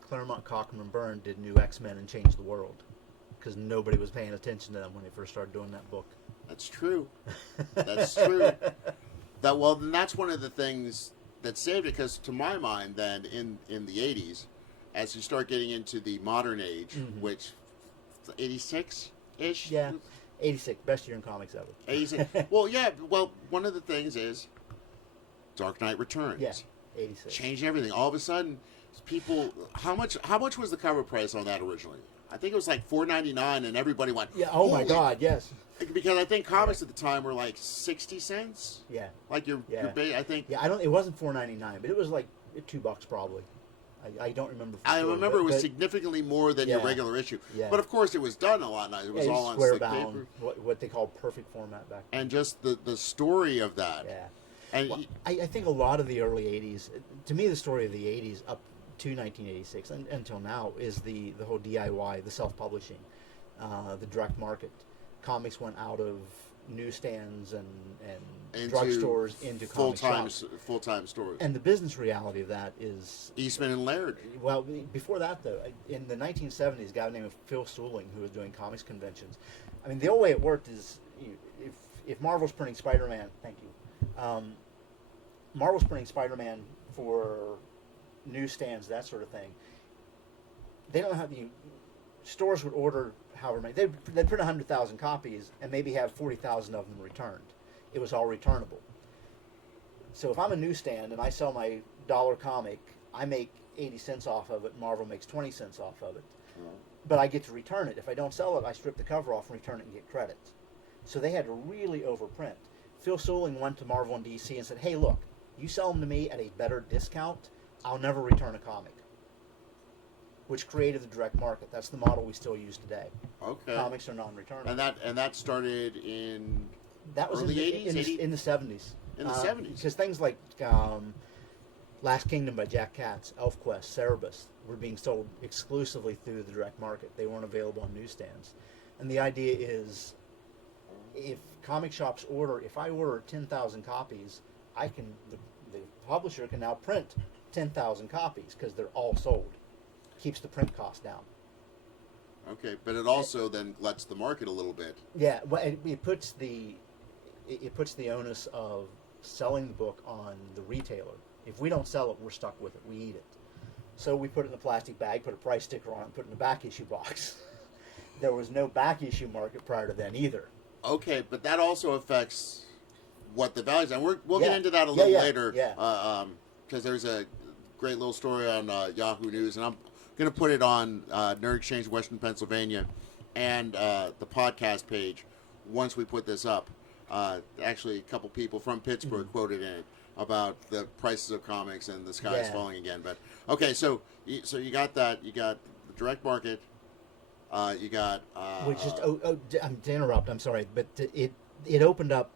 Claremont, Cockrum, and Byrne did New X-Men and changed the world. because nobody was paying attention to them when they first started doing that book. That's true. That's true. Then that's one of the things that saved it, because to my mind, then in the 80s, as you start getting into the modern age, which 86 ish. Yeah, 86, best year in comics ever. 86. Well, yeah. Well, one of the things is Dark Knight Returns. Yeah, 86. Changed everything. All of a sudden, people. How much was the cover price on that originally? I think it was like $4.99, and everybody went. Yeah. Oh my "Holy." God. Yes. Because I think comics at the time were like 60 cents. Yeah. Like your I think. Yeah. It wasn't $4.99, but it was like $2 probably. I don't remember. For I sure, remember it was but significantly more than your Yeah. regular issue. Yeah. But of course, it was done a lot nicer. It was yeah, all on square thick bound, paper. what they call perfect format back then. And just the story of that. Yeah. And Well, I think a lot of the early 80s, to me, the story of the 80s up to 1986 and until now is the whole DIY, the self-publishing, the direct market. Comics went out of newsstands and into drugstores into comic shops. full-time stores. And the business reality of that is... Eastman and Laird. Well, before that, though, in the 1970s, a guy named Phil Seuling, who was doing comics conventions, I mean, the old way it worked is if Marvel's printing Spider-Man, thank you, Marvel's printing Spider-Man for newsstands, that sort of thing, they don't have the... Stores would order however many. They'd print 100,000 copies and maybe have 40,000 of them returned. It was all returnable. So if I'm a newsstand and I sell my dollar comic, I make 80 cents off of it. Marvel makes 20 cents off of it. But I get to return it. If I don't sell it, I strip the cover off and return it and get credit. So they had to really overprint. Phil Seuling went to Marvel and DC and said, hey, look, you sell them to me at a better discount, I'll never return a comic. Which created the direct market. That's the model we still use today. Okay. Comics are non-returnable. And that started in That was early in 80s? the 70s. In the 70s. Because things like Last Kingdom by Jack Katz, ElfQuest, Cerebus were being sold exclusively through the direct market. They weren't available on newsstands. And the idea is, if comic shops if I order 10,000 copies, the publisher can now print 10,000 copies because they're all sold. Keeps the print cost down. Okay, but it also then lets the market a little bit. Yeah, well, it puts the onus of selling the book on the retailer. If we don't sell it, we're stuck with it. We eat it. So we put it in a plastic bag, put a price sticker on it, and put it in a back issue box. There was no back issue market prior to then either. Okay, but that also affects what the values are. We'll get Yeah. into that a little Yeah, later. yeah. Because there's a great little story on Yahoo News, and I'm going to put it on Nerd Exchange Western Pennsylvania and the podcast page once we put this up. Actually, a couple people from Pittsburgh quoted in it about the prices of comics and the sky is falling again. But okay, so you got that. You got the direct market. You got. Which just to interrupt. I'm sorry, but it opened up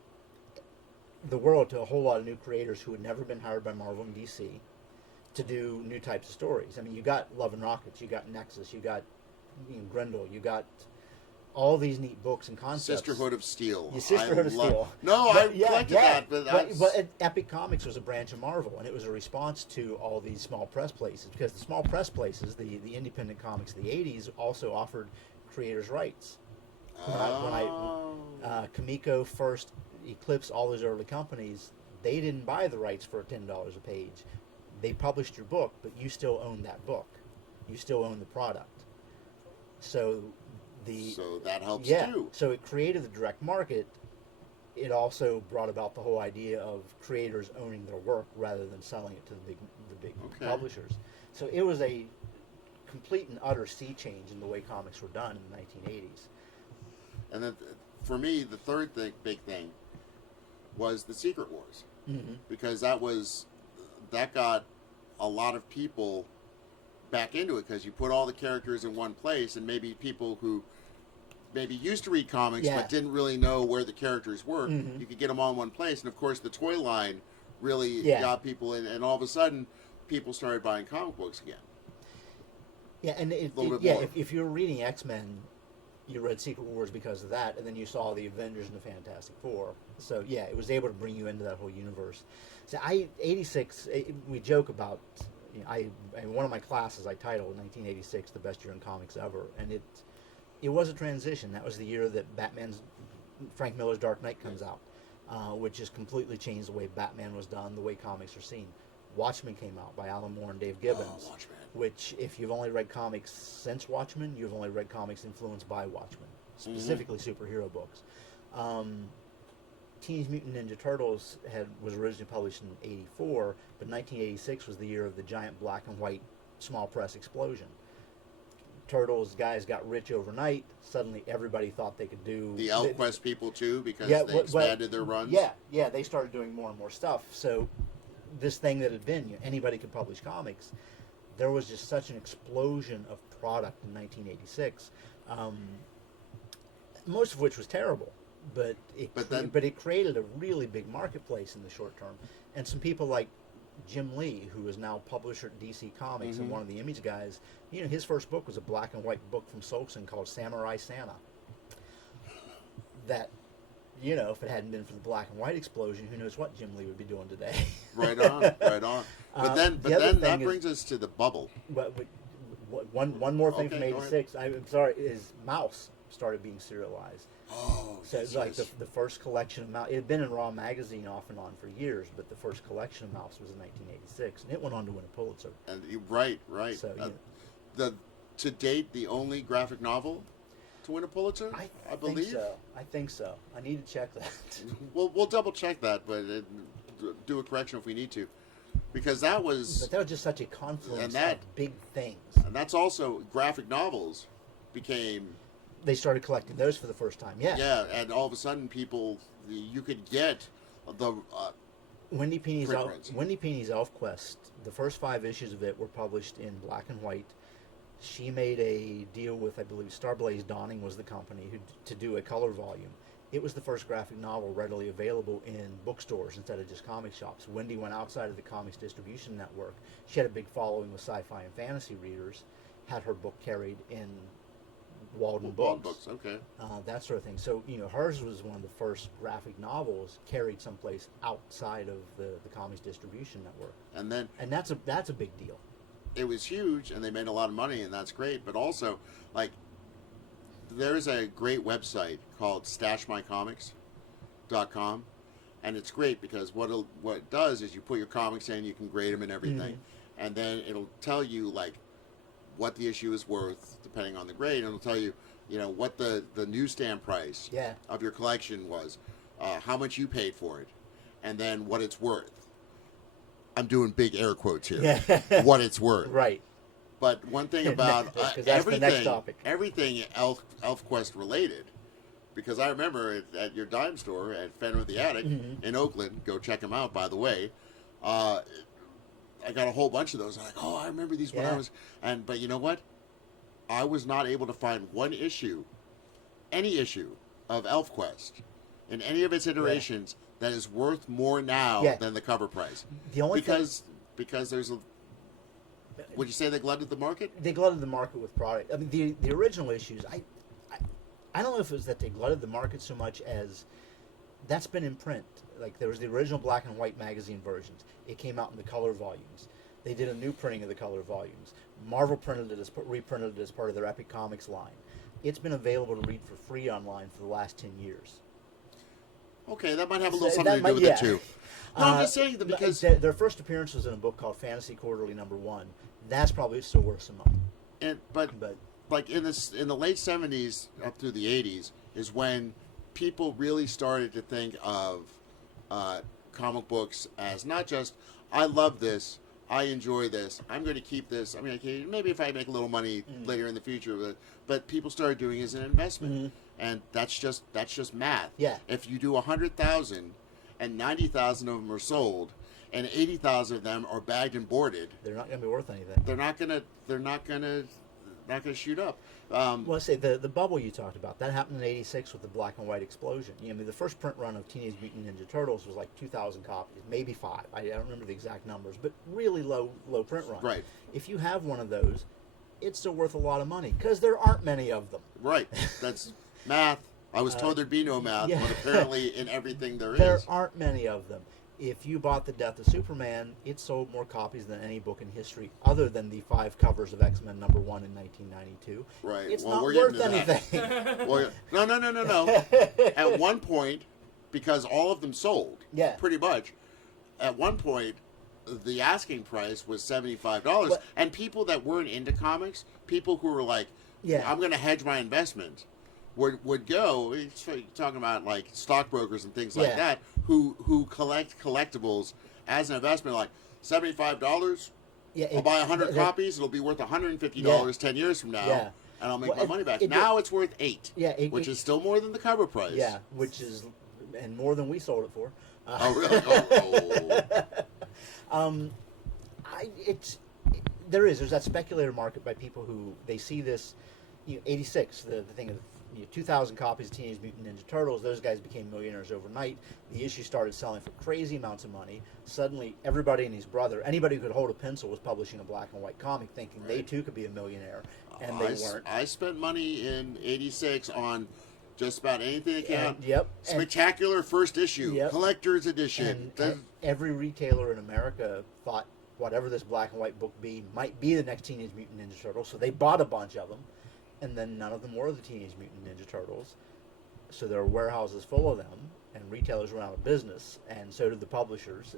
the world to a whole lot of new creators who had never been hired by Marvel and DC to do new types of stories. I mean, you got Love and Rockets, you got Nexus, you got Grendel, you got all these neat books and concepts. Sisterhood of Steel. Sisterhood of Steel. No, I collected that, but Epic Comics was a branch of Marvel, and it was a response to all these small press places, because the small press places, the independent comics of the 80s, also offered creators' rights. When Kamiko first eclipsed all those early companies, they didn't buy the rights for $10 a page. They published your book, but you still own that book. You still own the product. So that helps too. So it created the direct market. It also brought about the whole idea of creators owning their work rather than selling it to the big publishers. So it was a complete and utter sea change in the way comics were done in the 1980s. And then, for me, the third big thing was the Secret Wars, because that got a lot of people back into it, because you put all the characters in one place, and maybe people who maybe used to read comics but didn't really know where the characters were, you could get them all in one place. And of course, the toy line really got people in, and all of a sudden, people started buying comic books again. Yeah, and if you're reading X-Men, you read Secret Wars because of that, and then you saw the Avengers and the Fantastic Four. So yeah, it was able to bring you into that whole universe. So 86, we joke about. In one of my classes, I titled 1986 the best year in comics ever, and It was a transition. That was the year that Frank Miller's Dark Knight comes out, which just completely changed the way Batman was done, the way comics are seen. Watchmen came out by Alan Moore and Dave Gibbons, Watchmen. which, if you've only read comics since Watchmen, you've only read comics influenced by Watchmen, specifically superhero books. Teenage Mutant Ninja Turtles was originally published in '84, but 1986 was the year of the giant black and white small press explosion. Turtles guys got rich overnight. Suddenly, everybody thought they could do The ElfQuest people too, because Yeah, they expanded their runs. Yeah, they started doing more and more stuff. So this thing that had been anybody could publish comics, there was just such an explosion of product in 1986, most of which was terrible. But it created a really big marketplace in the short term, and some people like Jim Lee, who is now publisher at DC Comics and one of the Image guys, his first book was a black and white book from Solson called Samurai Santa. That, if it hadn't been for the black and white explosion, who knows what Jim Lee would be doing today. Right on. But then that brings us to the bubble. One more thing Okay, from go ahead. '86. I'm sorry, is Mouse started being serialized. Oh, So it's like the first collection of Mouse. It had been in Raw magazine off and on for years, but the first collection of Mouse was in 1986, and it went on to win a Pulitzer. And right. So, To date, the only graphic novel to win a Pulitzer, I believe. I think so. I need to check that. We'll double check that, but do a correction if we need to, because that was But that was just such a confluence And of big things. and that's also graphic novels became. They started collecting those for the first time. Yeah, and all of a sudden, you could get the Wendy Peeney's print runs. ElfQuest. The first 5 issues of it were published in black and white. She made a deal with, I believe, Starblaze Dawning was the company to do a color volume. It was the first graphic novel readily available in bookstores instead of just comic shops. Wendy went outside of the comics distribution network. She had a big following with sci-fi and fantasy readers. Had her book carried in Walden Books. Okay. That sort of thing. So, hers was one of the first graphic novels carried someplace outside of the comics distribution network. And that's a big deal. it was huge, and they made a lot of money, and that's great. But also, like, there's a great website called StashMyComics.com, and it's great because what it does is you put your comics in, you can grade them and everything, and then it'll tell you like what the issue is worth depending on the grade, and it'll tell you, what the newsstand price of your collection was, how much you paid for it, and then what it's worth. I'm doing big air quotes here. What it's worth. Right. But one thing about that's the next topic. everything ElfQuest related, because I remember at your dime store at Fenner of the Attic in Oakland, go check them out, by the way, I got a whole bunch of those. I'm like, oh, I remember these when I was... But you know what? I was not able to find one issue, any issue of ElfQuest in any of its iterations that is worth more now than the cover price. The only because there's a... Would you say they glutted the market? They glutted the market with product. I mean, the original issues, I don't know if it was that they glutted the market so much as that's been in print. Like, there was the original black and white magazine versions. It came out in the color volumes. They did a new printing of the color volumes. Marvel reprinted it as part of their Epic Comics line. It's been available to read for free online for the last 10 years. Okay, that might have a little something to do with it, too. No, I'm just saying that because... Their first appearance was in a book called Fantasy Quarterly #1. That's probably still worth some money. But like in the late 70s up through the 80s is when people really started to think of comic books as not just, I love this, I enjoy this, I'm going to keep this. I mean, maybe if I make a little money later in the future, but people started doing it as an investment, and that's just math. Yeah. If you do 100,000 and 90,000 of them are sold, and 80,000 of them are bagged and boarded, they're not going to be worth anything. They're not gonna shoot up. Well, let's say the bubble you talked about, that happened in '86 with the black and white explosion. I mean, the first print run of Teenage Mutant Ninja Turtles was like 2,000 copies, maybe 5. I don't remember the exact numbers, but really low print run. Right. If you have one of those, it's still worth a lot of money because there aren't many of them. Right. That's math. I was told there'd be no math, but apparently in everything there is. There aren't many of them. if you bought The Death of Superman, it sold more copies than any book in history, other than the 5 covers of X-Men #1 in 1992. Right. It's Well, not we're worth getting to that. anything. Well, no. At one point, because all of them sold, Yeah. pretty much. At one point, the asking price was $75, But- and people that weren't into comics, people who were like, Yeah. "I'm going to hedge my investment," would go. You're talking about like stockbrokers and things like Yeah. that, who collect collectibles as an investment, like $75. Yeah, I'll buy 100 copies. It'll be worth $150 10 years from now, Yeah. and I'll make Well, my money back. it- Now it's worth $8, Yeah, which is still more than the cover price. Yeah, which is, and more than we sold it for. Oh, really? Oh. There's that speculator market by people who they see this, 86, the thing of 2,000 copies of Teenage Mutant Ninja Turtles. Those guys became millionaires overnight. The issue started selling for crazy amounts of money. Suddenly, everybody and his brother, anybody who could hold a pencil, was publishing a black and white comic, thinking they Right. too could be a millionaire, and they weren't. I spent money in '86 on just about anything that can. Yep. Spectacular first issue, Yep. collector's edition. And every retailer in America thought whatever this black and white book might be the next Teenage Mutant Ninja Turtles, so they bought a bunch of them, and then none of them were the Teenage Mutant Ninja Turtles. So there were warehouses full of them, and retailers went out of business, and so did the publishers,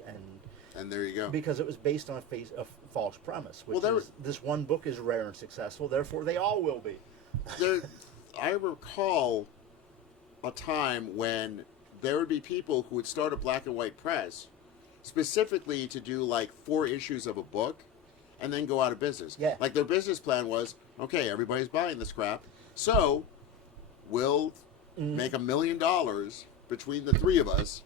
And there you go. because it was based on a false premise, which Well, is this one book is rare and successful, therefore they all will be. I recall a time when there would be people who would start a black and white press specifically to do like 4 issues of a book and then go out of business. Yeah. Like their business plan was, okay, everybody's buying this crap, so we'll make $1 million between the 3 of us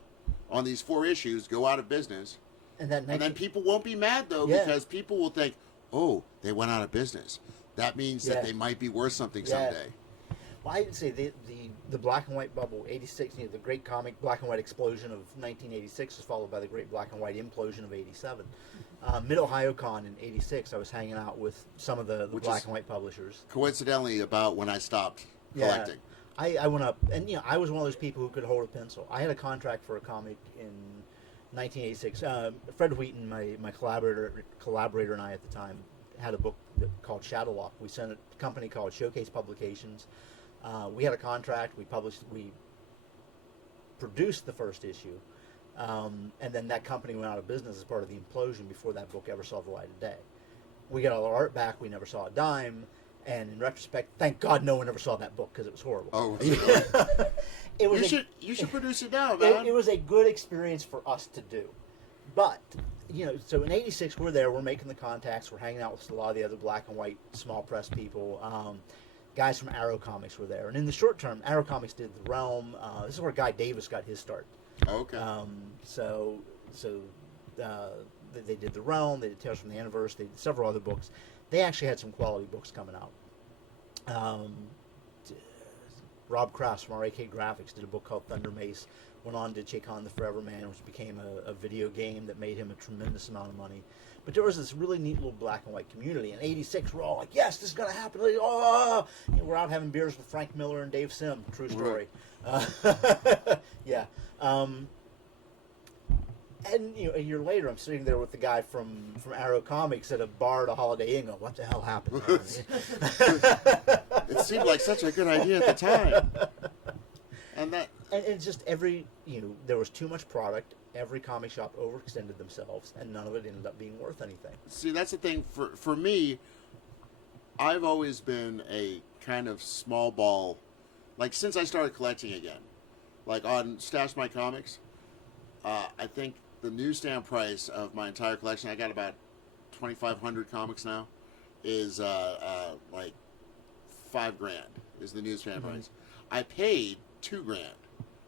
on these 4 issues, go out of business. And then People won't be mad though, Yeah. because people will think, oh, they went out of business. That means Yeah. that they might be worth something Yeah. someday. Well, I'd say the black and white bubble, 86, the great comic black and white explosion of 1986 was followed by the great black and white implosion of 87. Mid-Ohio Con in 86, I was hanging out with some of the Which black is- and white publishers. Coincidentally, about when I stopped collecting. I went up, and I was one of those people who could hold a pencil. I had a contract for a comic in 1986. Fred Wheaton, my collaborator and I at the time, had a book called Shadowlock. We sent it to a company called Showcase Publications. We had a contract. We produced the first issue, and then that company went out of business as part of the implosion before that book ever saw the light of day. We got all our art back. We never saw a dime. And in retrospect, thank God no one ever saw that book because it was horrible. Oh, really? It was you should produce it now, man. it was a good experience for us to do. But, so in 86, we're there, we're making the contacts, we're hanging out with a lot of the other black and white small press people. Guys from Arrow Comics were there. And in the short term, Arrow Comics did The Realm. This is where Guy Davis got his start. Okay. They did The Realm, they did Tales from the Universe, they did several other books. They actually had some quality books coming out. Rob Kraft from RAK Graphics did a book called Thunder Mace, went on to take on The Forever Man, which became a video game that made him a tremendous amount of money. But there was this really neat little black and white community. In 86, we're all like, yes, this is going to happen. Like, oh! We're out having beers with Frank Miller and Dave Sim. True story. Yeah. And a year later, I'm sitting there with the guy from Arrow Comics at a bar at a Holiday Inn. Going, what the hell happened? It seemed like such a good idea at the time. And it's just there was too much product. Every comic shop overextended themselves, and none of it ended up being worth anything. see, that's the thing for me. I've always been a kind of small ball, like since I started collecting again, like on Stash My Comics. I think the newsstand price of my entire collection, I got about 2,500 comics now, is like $5,000 is the newsstand price. I paid $2,000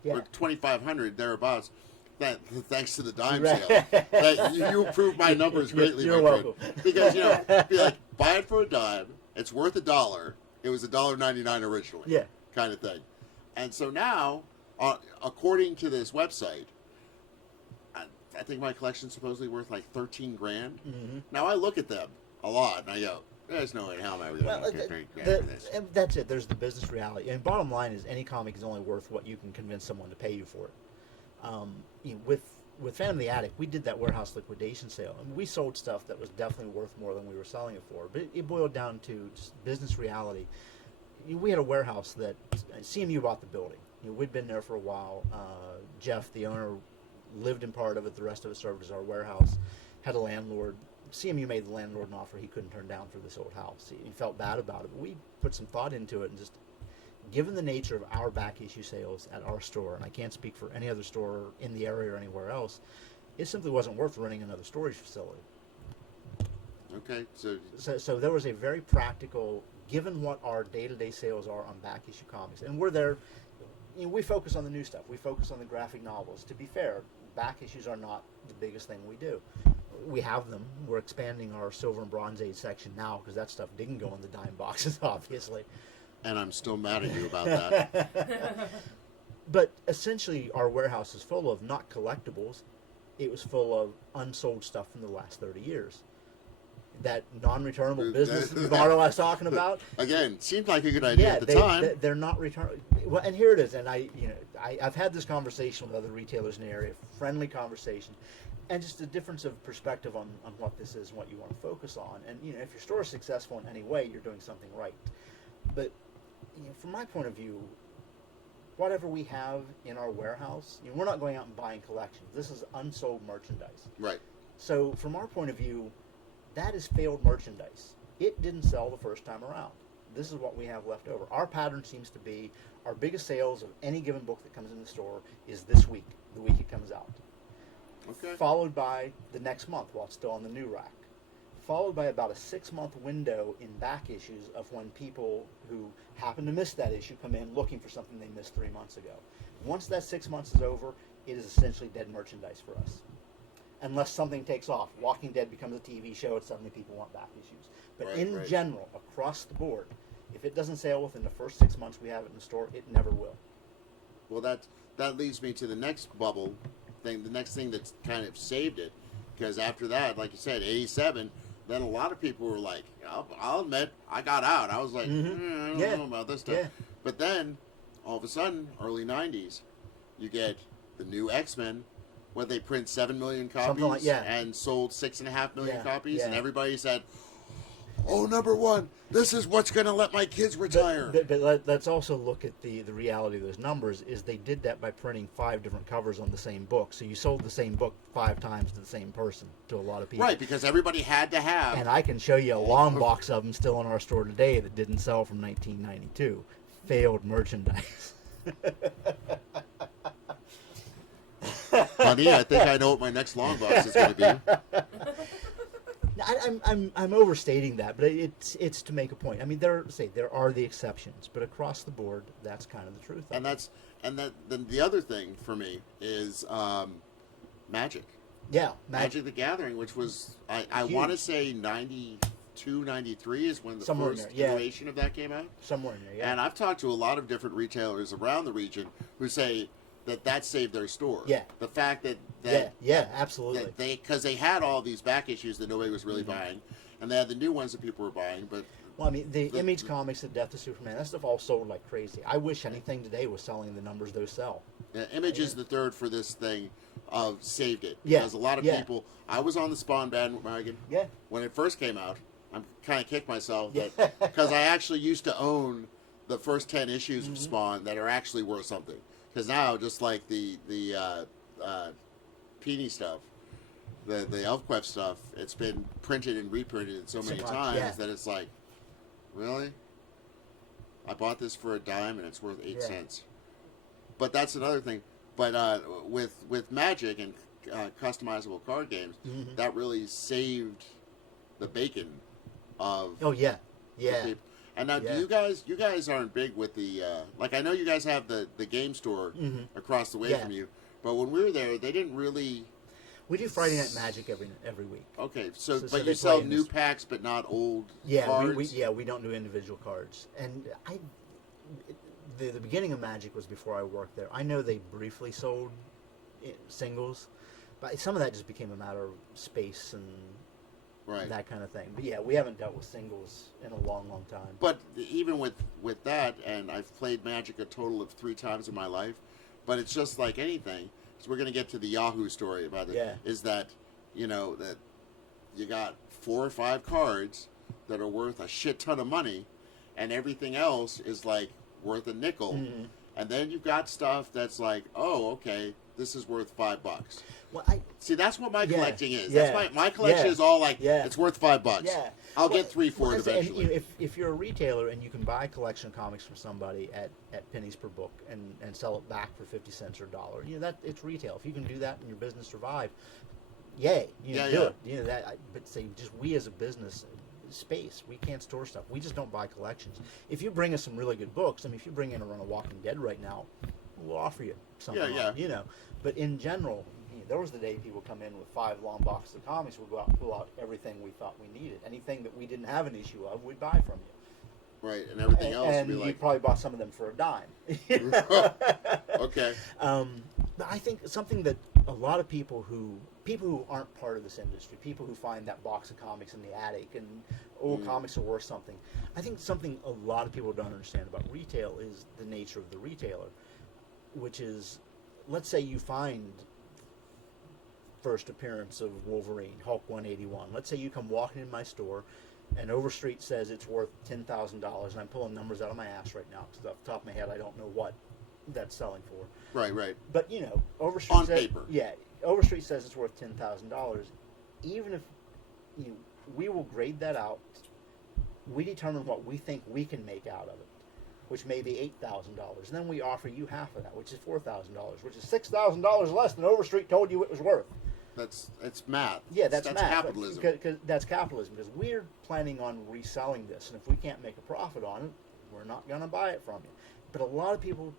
or 2,500 thereabouts. Thanks to the dime Right. sale, that you improved my numbers greatly. You're my welcome. friend. Because be like, buy it for $1. It's worth $1. It was $1.99 originally. Yeah. Kind of thing. And so now, according to this website, I think my collection's supposedly worth like $13,000. Mm-hmm. Now I look at them a lot and I go, "There's no way in hell am I going to get $13,000 for this." And that's it. There's the business reality. And bottom line is, any comic is only worth what you can convince someone to pay you for it. with Phantom of the Attic, we did that warehouse liquidation sale. I mean, we sold stuff that was definitely worth more than we were selling it for. But it boiled down to just business reality. We had a warehouse that CMU bought the building. We'd been there for a while. Jeff, the owner, lived in part of it. The rest of it served as our warehouse. Had a landlord. CMU made the landlord an offer he couldn't turn down for this old house. He felt bad about it. But we put some thought into it, and just given the nature of our back issue sales at our store, and I can't speak for any other store in the area or anywhere else, it simply wasn't worth renting another storage facility. Okay, So there was a very practical, given what our day-to-day sales are on back issue comics, and we're there. We focus on the new stuff. We focus on the graphic novels. To be fair, back issues are not the biggest thing we do. We have them. We're expanding our Silver and Bronze Age section now because that stuff didn't go in the dime boxes, obviously. and I'm still mad at you about that. But essentially, our warehouse is full of not collectibles. It was full of unsold stuff from the last 30 years. That non-returnable business model I was talking about. Again, seemed like a good idea at the time. They're not returnable. Well, and here it is. And I've had this conversation with other retailers in the area, friendly conversation, and just a difference of perspective on what this is and what you want to focus on. And if your store is successful in any way, you're doing something right. But from my point of view, whatever we have in our warehouse, we're not going out and buying collections. This is unsold merchandise. Right. So from our point of view, that is failed merchandise. It didn't sell the first time around. This is what we have left over. Our pattern seems to be our biggest sales of any given book that comes in the store is this week, the week it comes out. Okay. Followed by the next month while it's still on the new rack. Followed by about a 6-month window in back issues of when people who happen to miss that issue come in looking for something they missed 3 months ago. Once that 6 months is over, it is essentially dead merchandise for us. Unless something takes off. Walking Dead becomes a TV show and suddenly people want back issues. But in general, across the board, if it doesn't sell within the first 6 months we have it in the store, it never will. Well, that leads me to the next bubble thing, the next thing that's kind of saved it. Because after that, like you said, 87, then a lot of people were like, I'll admit, I got out. I was like, I don't know about this stuff. Yeah. But then, all of a sudden, early 90s, you get the new X-Men, where they print 7 million copies and sold 6.5 million copies, and everybody said, oh, number one, this is what's going to let my kids retire. But let's also look at the reality of those numbers is they did that by printing 5 different covers on the same book. So you sold the same book 5 times to the same person, to a lot of people. Right, because everybody had to have. And I can show you a long box of them still in our store today that didn't sell from 1992. Failed merchandise. Honey, I think I know what my next long box is going to be. I'm overstating that, but it's to make a point. I mean, there are the exceptions, but across the board, that's kind of the truth. Then the other thing for me is Magic. Yeah, Magic the Gathering, which was I want to say 92, 93 is when the first iteration of that came out. Somewhere in there, yeah. And I've talked to a lot of different retailers around the region who say that saved their store. Yeah. The fact that absolutely. Because they had all these back issues that nobody was really buying, and they had the new ones that people were buying. But well, I mean, the Image Comics, the Death of Superman, that stuff all sold like crazy. I wish anything today was selling the numbers those sell. Image is the third for this thing of saved it. Yeah. Because a lot of people. I was on the Spawn bandwagon. Yeah. When it first came out, I'm kind of kicked myself because I actually used to own the first 10 issues of Spawn that are actually worth something. Because now, just like the Peony stuff, the ElfQuest stuff, it's been printed and reprinted so many times that it's like, really? I bought this for $0.10 and it's worth 8 cents. But that's another thing. But with Magic and customizable card games, that really saved the bacon of the people. And now, do you guys aren't big with the, like, I know you guys have the game store across the way from you, but when we were there, they didn't really... We do Friday Night Magic every week. Okay, so but you sell new packs, but not old cards? We don't do individual cards. And the beginning of Magic was before I worked there. I know they briefly sold singles, but some of that just became a matter of space and... that kind of thing. But yeah, we haven't dealt with singles in a long, long time. But even with that, and I've played Magic a total of 3 times in my life, but it's just like anything. because we're going to get to the Yahoo story about it. Yeah. Is that, that you got 4 or 5 cards that are worth a shit ton of money, and everything else is like worth a nickel. Mm-hmm. And then you've got stuff that's like, oh, okay, this is worth $5. Well, See, that's what my collecting is. Yeah. That's my collection is all like, it's worth $5. Yeah. I'll get 3 for it eventually. And, if you're a retailer and you can buy a collection of comics from somebody at pennies per book and sell it back for 50 cents or $1, that it's retail. If you can do that and your business survive, yay, do it. But say just we as a business space, we can't store stuff. We just don't buy collections. If you bring us some really good books, if you bring in a run of Walking Dead right now, we'll offer you something. But in general, there was the day people come in with 5 long boxes of comics. We'll go out and pull out everything we thought we needed. Anything that we didn't have an issue of, we'd buy from you. Right, and everything else would be like... you probably bought some of them for a dime. Okay. But I think something that a lot of people who aren't part of this industry, people who find that box of comics in the attic and comics are worth something. I think something a lot of people don't understand about retail is the nature of the retailer, which is, let's say you find first appearance of Wolverine, Hulk 181. Let's say you come walking in my store and Overstreet says it's worth $10,000, and I'm pulling numbers out of my ass right now because off the top of my head I don't know what that's selling for. Right. But Overstreet on paper. Yeah, Overstreet says it's worth $10,000. Even if we will grade that out, we determine what we think we can make out of it, which may be $8,000, and then we offer you half of that, which is $4,000, which is $6,000 less than Overstreet told you it was worth. It's math. Yeah, that's math. Capitalism. Cause that's capitalism, because we're planning on reselling this, and if we can't make a profit on it, we're not going to buy it from you. But a lot of people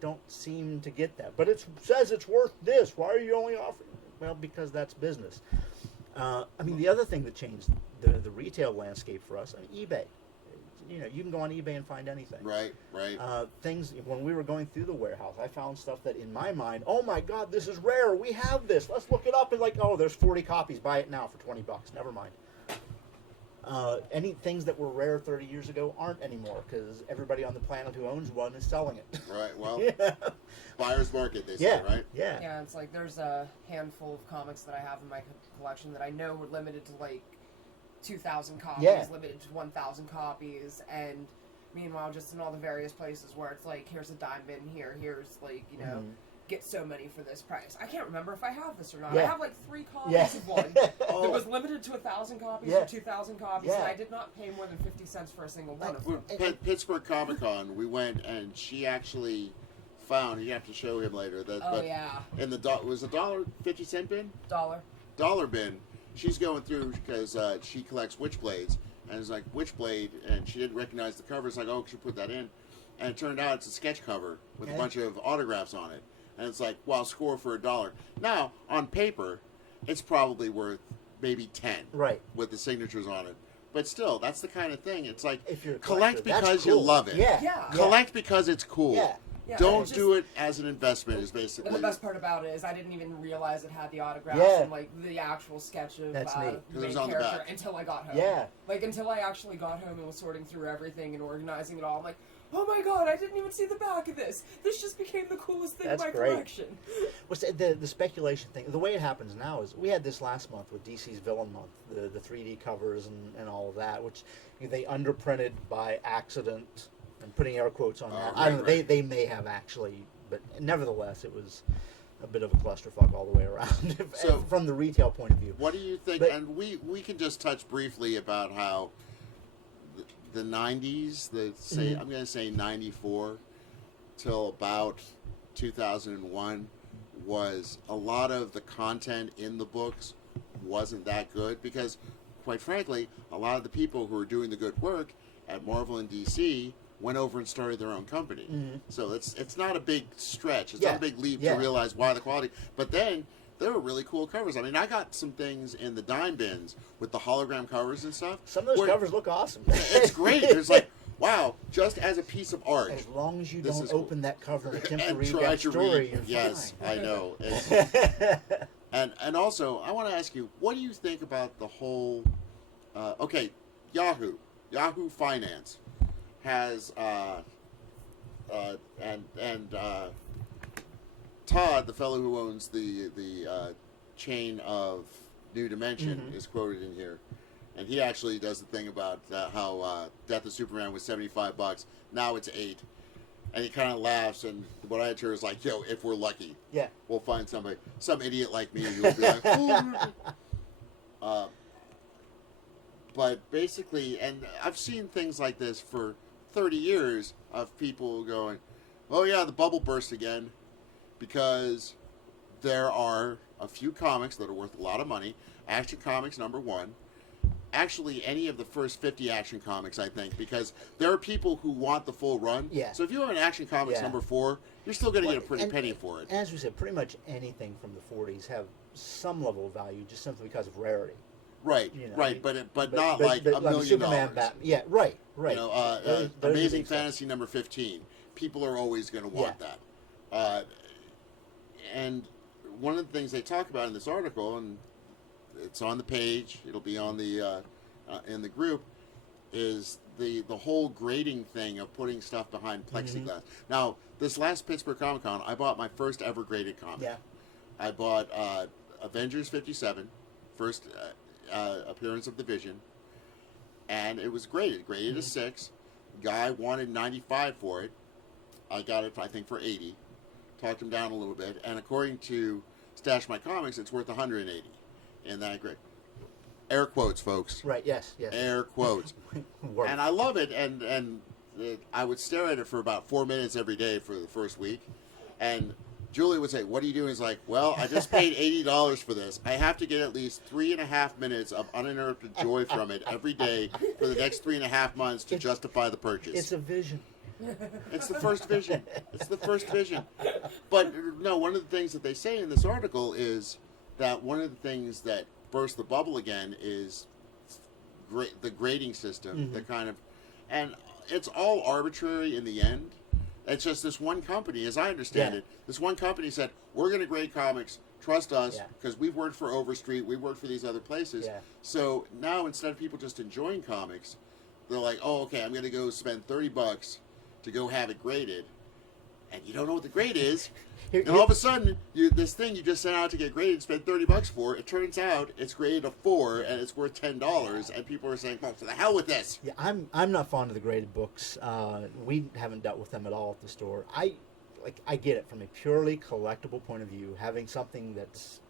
don't seem to get that. But it says it's worth this. Why are you only offering? Well, because that's business. The other thing that changed the retail landscape for us, eBay. You can go on eBay and find anything. Right. Things, when we were going through the warehouse, I found stuff that in my mind, oh my God, this is rare. We have this. Let's look it up. And there's 40 copies. Buy it now for $20. Never mind. Any things that were rare 30 years ago aren't anymore because everybody on the planet who owns one is selling it. Right. Well, buyer's market, they say, right? Yeah. Yeah, it's like there's a handful of comics that I have in my collection that I know were limited to 2,000 copies, limited to 1,000 copies, and meanwhile, just in all the various places where it's here's a dime bin here, here's get so many for this price. I can't remember if I have this or not. Yeah. I have 3 copies of one that was limited to 1,000 copies or 2,000 copies, and I did not pay more than 50 cents for a single one of them. Pittsburgh Comic Con, we went and she actually found. You have to show him later that. In the was a $1.50 bin. Dollar bin. She's going through because she collects Witchblades, and it's like Witchblade, and she didn't recognize the cover. It's like, oh, she put that in, and it turned out it's a sketch cover with a bunch of autographs on it, and it's like, well, score for $1. Now on paper, it's probably worth maybe 10, right, with the signatures on it. But still, that's the kind of thing. It's like if you're a collect collector, because cool. you love it. Yeah. Collect because it's cool. Yeah. Yeah, Don't do it as an investment. Is basically. And the best part about it is I didn't even realize it had the autographs and the actual sketch of That's the neat. main character until I got home. Yeah. Until I actually got home and was sorting through everything and organizing it all. I'm like, oh my God, I didn't even see the back of this. This just became the coolest thing in my collection. Well, the speculation thing, the way it happens now is, we had this last month with DC's Villain Month, the 3D covers and all of that, which they underprinted by accident. And putting air quotes on that. I don't know, they may have actually, but nevertheless, it was a bit of a clusterfuck all the way around. So, from the retail point of view. What do you think? And we can just touch briefly about how the 90s, I'm going to say 94 till about 2001, was a lot of the content in the books wasn't that good because, quite frankly, a lot of the people who were doing the good work at Marvel and DC went over and started their own company. So it's not a big stretch. It's not a big leap to realize why the quality. But then there were really cool covers. I got some things in the dime bins with the hologram covers and stuff. Some of those covers look awesome. It's great. It's like, wow, just as a piece of art. As long as you don't open that cover and attempt to read try that story, you're yes, fine. I know. And also, I want to ask you, what do you think about the whole... Yahoo Finance has Todd, the fellow who owns the chain of New Dimension, is quoted in here, and he actually does the thing about how Death of Superman was $75, now it's $8, and he kind of laughs. And what I hear is like, "Yo, if we're lucky, we'll find somebody, some idiot like me who will be like." Ooh. But basically, and I've seen things like this for 30 years of people going, "Oh yeah, the bubble burst again," because there are a few comics that are worth a lot of money. Action Comics #1. Actually, any of the first 50 Action Comics, I think, because there are people who want the full run. Yeah. So if you have an Action Comics #4, you're still going to get a pretty penny for it. As we said, pretty much anything from the 40s have some level of value just simply because of rarity. Right, You know, right, but not like $1 million. Superman, Batman. Yeah, right. You know, Those are Amazing big stuff. Fantasy #15. People are always going to want that. And one of the things they talk about in this article, and it's on the page, it'll be on the in the group, is the whole grading thing of putting stuff behind plexiglass. Now, this last Pittsburgh Comic Con, I bought my first ever graded comic. Yeah. I bought Avengers 57, first appearance of the Vision, and it was graded a 6. Guy wanted 95 for it. I got it, I think, for 80. Talked him down a little bit, and according to Stash My Comics, it's worth 180 in that grade. Air quotes, folks. Right. Yes. Air quotes. And I love it, and I would stare at it for about 4 minutes every day for the first week, and Julie would say, "What are you doing?" He's like, "Well, I just paid $80 for this. I have to get at least 3.5 minutes of uninterrupted joy from it every day for the next 3.5 months to justify the purchase." It's a vision. It's the first vision. It's the first vision. But no, one of the things that they say in this article is that one of the things that burst the bubble again is the grading system. The kind of, and it's all arbitrary in the end. It's just this one company, as I understand it, this one company said, "We're going to grade comics. Trust us, because we've worked for Overstreet, we've worked for these other places." So now instead of people just enjoying comics, they're like, "Oh, okay, I'm going to go spend $30 to go have it graded," and you don't know what the grade is. And all of a sudden, this thing you just sent out to get graded, spent $30 for, it turns out it's graded a 4 and it's worth $10, and people are saying, "Well, to the hell with this." Yeah, I'm not fond of the graded books. We haven't dealt with them at all at the store. I get it from a purely collectible point of view. Having something that's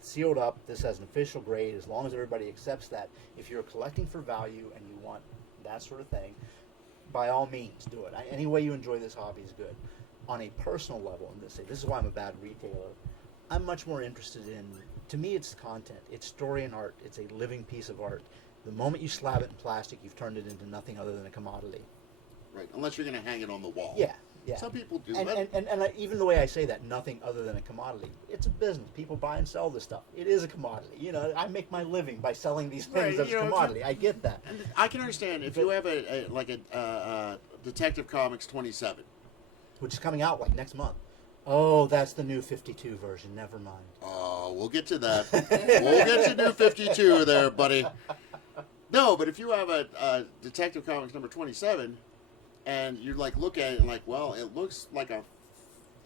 sealed up, this has an official grade, as long as everybody accepts that. If you're collecting for value and you want that sort of thing, by all means, do it. Any way you enjoy this hobby is good. On a personal level, and this is why I'm a bad retailer, I'm much more interested in, to me, it's content. It's story and art. It's a living piece of art. The moment you slab it in plastic, you've turned it into nothing other than a commodity. Right, unless you're going to hang it on the wall. Yeah. Some people do. And even the way I say that, nothing other than a commodity, it's a business. People buy and sell this stuff. It is a commodity. You know, I make my living by selling these things as a commodity. I get that. And I can understand if you have a Detective Comics 27. Which is coming out like next month. Oh, that's the new 52 version. Never mind. Oh, we'll get to that. We'll get to new 52 there, buddy. No, but if you have a Detective Comics number 27, and you look at it and well, it looks like a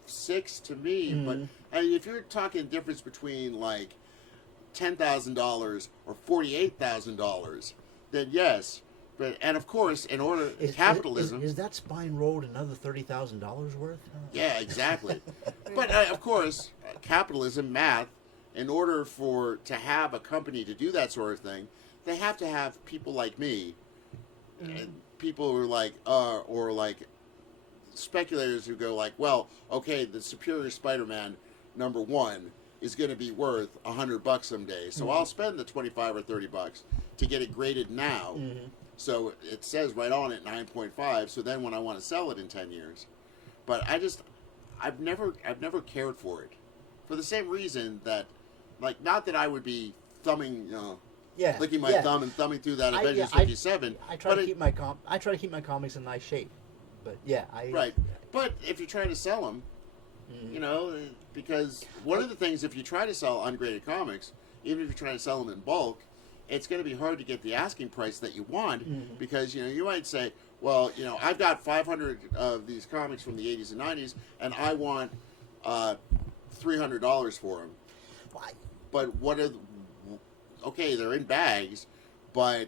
6 to me, but if you're talking difference between $10,000 or $48,000, then yes. And of course, in order capitalism is that spine rolled another $30,000 worth? Yeah, exactly. But of course, capitalism, math. In order to have a company to do that sort of thing, they have to have people like me, and people who are or speculators who go well, okay, the Superior Spider-Man #1 is going to be worth $100 someday, so I'll spend the $25 or $30 to get it graded now. So it says right on it 9.5. So then when I want to sell it in 10 years, but I've never cared for it, for the same reason that, not that I would be thumbing, licking my thumb and thumbing through that Avengers 57. I try to keep my comics in nice shape, but right. But if you try to sell them, because one of the things, if you try to sell ungraded comics, even if you try to sell them in bulk, it's going to be hard to get the asking price that you want, because you might say, well, I've got 500 of these comics from the 80s and 90s, and I want $300 for them. Why? But what are? Okay, they're in bags, but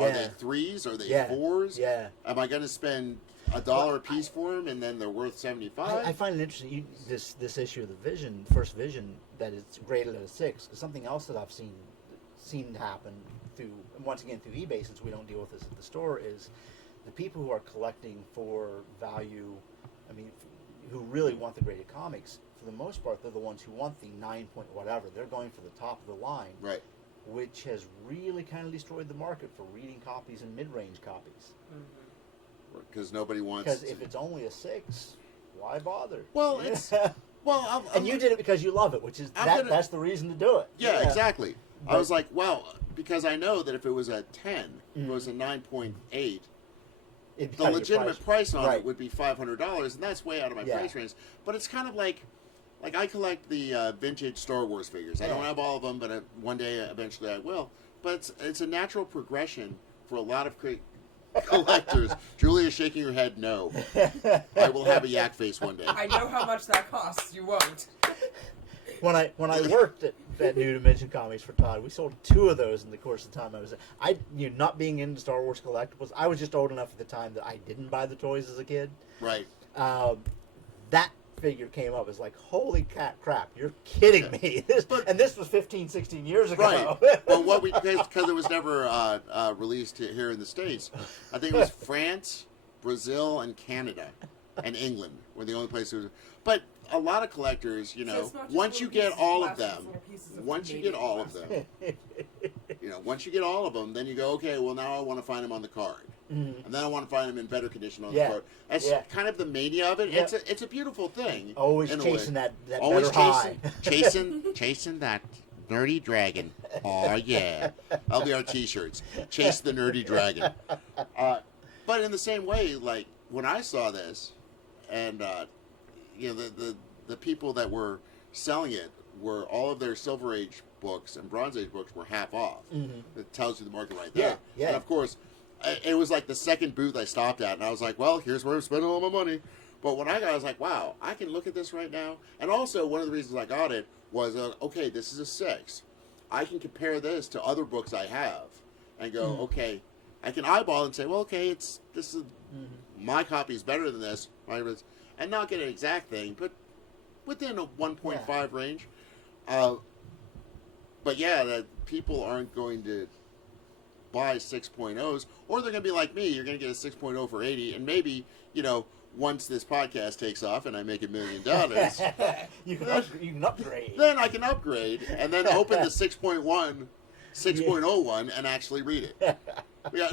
are they threes? Are they fours? Yeah. Am I going to spend $1 a piece for them, and then they're worth $75? I find it interesting. This issue of the first vision, that it's graded at a 6. Because something else that I've seen happen through eBay, since we don't deal with this at the store, is the people who are collecting for value. I mean, who really want the graded comics. For the most part, they're the ones who want the 9 point whatever. They're going for the top of the line, Right. which has really kind of destroyed the market for reading copies and mid-range copies. Because nobody wants. Because if it's only a 6, why bother? Well, it's and you did it because you love it, which is that's the reason to do it. Yeah, exactly. I was like, well, because I know that if it was a 10, if it was a 9.8, the legitimate price on it would be $500, and that's way out of my price range. But it's kind of like I collect the vintage Star Wars figures. I don't have all of them, but one day eventually I will. But it's a natural progression for a lot of collectors. Julia is shaking her head no. I will have a yak face one day. I know how much that costs. You won't. When I worked at New Dimension Comics for Todd, we sold 2 of those in the course of the time I was there. Not being into Star Wars collectibles, I was just old enough at the time that I didn't buy the toys as a kid. Right. That figure came up as like, holy crap, you're kidding me. And this was 15, 16 years ago. Right. Well, because it was never released here in the States, I think it was France, Brazil, and Canada, and England were the only places. But a lot of collectors, once you get all of them, once you get all of them, then you go, okay, well, now I want to find them on the card. Mm-hmm. And then I want to find them in better condition on the card. That's kind of the mania of it. Yeah. It's a beautiful thing. Always chasing that always better high. chasing that nerdy dragon. Oh, yeah. That'll be our T-shirts. Chase the nerdy dragon. But in the same way, like, when I saw this, and, the people that were selling it were all of their Silver Age books and Bronze Age books were half off. Mm-hmm. It tells you the market right there. Yeah. And, of course, it was like the second booth I stopped at, and I was like, well, here's where I'm spending all my money. But when I was like, wow, I can look at this right now. And also, one of the reasons I got it was, okay, this is a 6. I can compare this to other books I have and go, okay, I can eyeball and say, well, okay, my copy is better than this, and not get an exact thing, but within a 1.5 range. But yeah, that people aren't going to buy 6.0s, or they're going to be like me. You're going to get a 6.0 for 80, and maybe, once this podcast takes off and I make $1 million, you can upgrade. Then I can upgrade and then open the 6.01 and actually read it.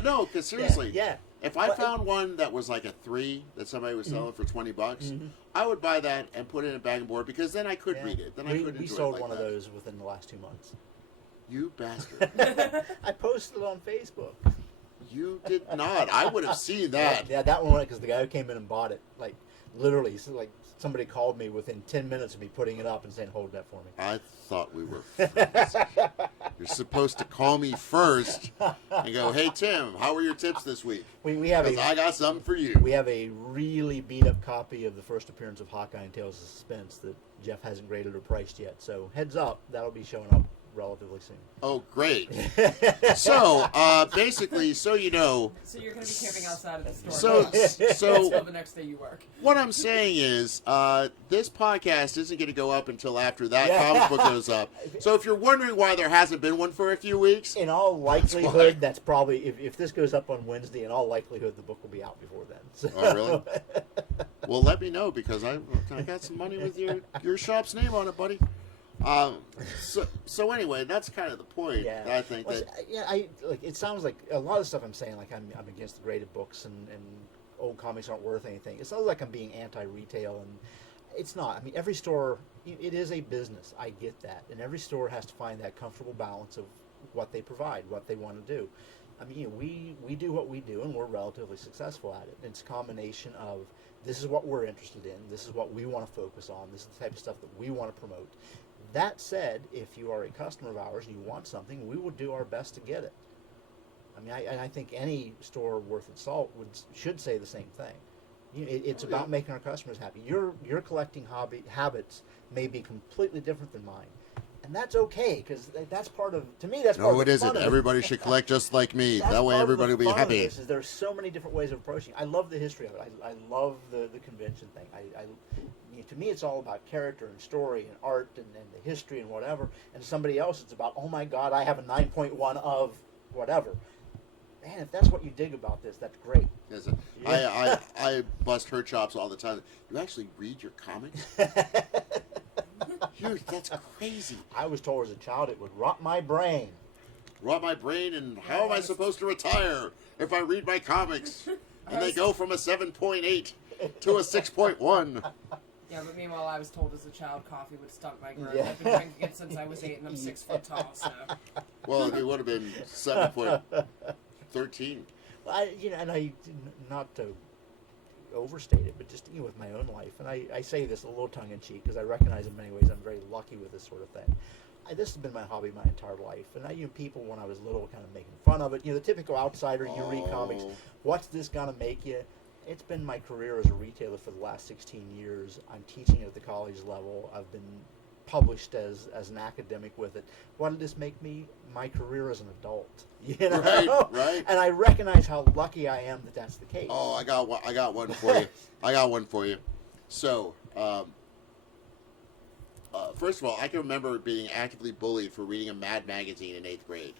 No, because seriously, if I found one that was like a 3 that somebody was selling for $20, I would buy that and put it in a bag and board, because then I could read it. Then I could enjoy it. We sold one of those within the last 2 months. You bastard! I posted it on Facebook. You did not. I would have seen that. Yeah, that one, because the guy who came in and bought it, like, literally, somebody called me within 10 minutes of me putting it up and saying, hold that for me. I thought we were friends. You're supposed to call me first and go, hey, Tim, how were your tips this week? Because I got something for you. We have a really beat-up copy of the first appearance of Hawkeye and Tales of Suspense that Jeff hasn't graded or priced yet. So, heads up, that'll be showing up relatively soon. Oh, great. So, basically, So you're going to be camping outside of the store until the next day you work. What I'm saying is, this podcast isn't going to go up until after that comic book goes up. So if you're wondering why there hasn't been one for a few weeks, in all likelihood, that's probably, if this goes up on Wednesday, in all likelihood, the book will be out before then. So. Oh, really? Well, let me know, because I got some money with your shop's name on it, buddy. So anyway, that's kind of the point. Yeah. I think it sounds like a lot of stuff I'm saying, like I'm against the graded books and old comics aren't worth anything. It sounds like I'm being anti-retail, and it's not. I mean, every store, it is a business. I get that, and every store has to find that comfortable balance of what they provide, what they want to do. I mean, we do what we do, and we're relatively successful at it. It's a combination of, this is what we're interested in, this is what we want to focus on, this is the type of stuff that we want to promote. That said, if you are a customer of ours and you want something, we will do our best to get it. I mean, I think any store worth its salt should say the same thing. It's about making our customers happy. Your collecting hobby habits may be completely different than mine, and that's okay because that's part of. To me, that's part No, of it the isn't. fun of it. Everybody should collect just like me. That's That way, part of everybody the will be fun of happy. this, is there's so many different ways of approaching. I love the history of it. I love the convention thing. To me, it's all about character and story and art and the history and whatever. And somebody else, it's about, oh my God, I have a 9.1 of whatever. Man, if that's what you dig about this, that's great. Yes, Yeah. I bust her chops all the time. You actually read your comics? Dude, that's crazy. I was told as a child it would rot my brain. Rot my brain, and how am I supposed to retire if I read my comics? And they go from a 7.8 to a 6.1. Yeah, but meanwhile, I was told as a child coffee would stunt my growth. Yeah. I've been drinking it since I was 8, and I'm 6 foot tall. So Well, it would have been 7.13. Not to overstate it, but just with my own life, and I say this a little tongue in cheek because I recognize in many ways I'm very lucky with this sort of thing. This has been my hobby my entire life, and people when I was little kind of making fun of it. The typical outsider, you read comics, what's this gonna make you? It's been my career as a retailer for the last 16 years. I'm teaching at the college level. I've been published as an academic with it. What did this make me? My career as an adult. Right. And I recognize how lucky I am that that's the case. Oh, I got one for you. I got one for you. So, first of all, I can remember being actively bullied for reading a Mad magazine in 8th grade.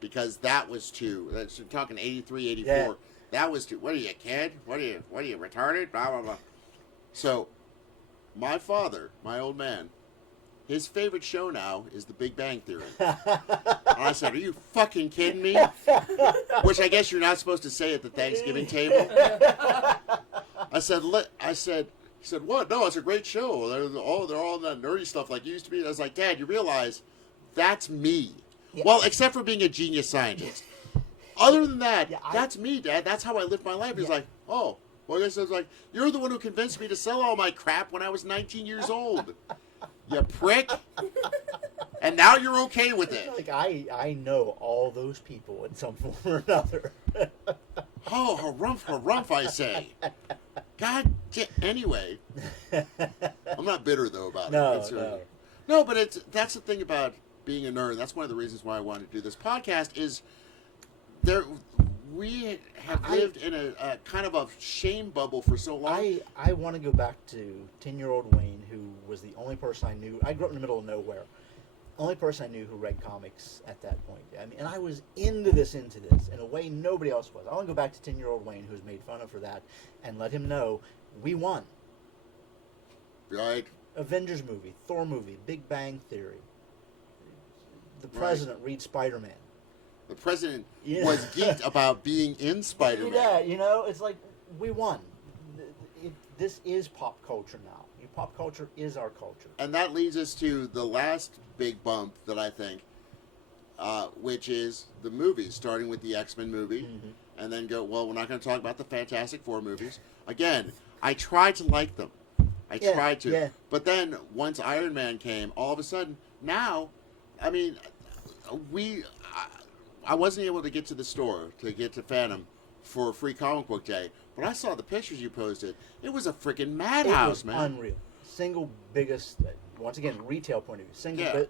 Because that was we're talking 83, 84. Yeah. That was what are you, a kid? What are you, retarded? Blah, blah, blah. So, my father, my old man, his favorite show now is The Big Bang Theory. And I said, are you fucking kidding me? Which I guess you're not supposed to say at the Thanksgiving table. I said, he said, what? No, it's a great show. They're all that nerdy stuff like you used to be. I was like, Dad, you realize that's me. Yeah. Well, except for being a genius scientist. Other than that, that's me, Dad. That's how I live my life. He's like, oh. Well, I guess I was like, you're the one who convinced me to sell all my crap when I was 19 years old. You prick. And now you're okay with it. Like I know all those people in some form or another. Oh, harumph, I say. God, anyway. I'm not bitter, though, about it. No. No, but that's the thing about being a nerd. That's one of the reasons why I wanted to do this podcast is we have lived in a kind of a shame bubble for so long. I want to go back to 10-year-old Wayne, who was the only person I knew. I grew up in the middle of nowhere. Only person I knew who read comics at that point. And I was into this in a way nobody else was. I want to go back to 10-year-old Wayne, who was made fun of for that, and let him know we won. Right. Avengers movie, Thor movie, Big Bang Theory. The president reads Spider-Man. The president was geeked about being in Spider-Man. Yeah, it's like we won. This is pop culture now. Pop culture is our culture. And that leads us to the last big bump that I think, which is the movies, starting with the X-Men movie, and then we're not going to talk about the Fantastic Four movies. Again, I tried to like them. I tried to. Yeah. But then, once Iron Man came, all of a sudden, now, I mean, I wasn't able to get to the store to get to Phantom for Free Comic Book Day, but I saw the pictures you posted. It was a freaking madhouse, man. Unreal. Single biggest, once again, retail point of view,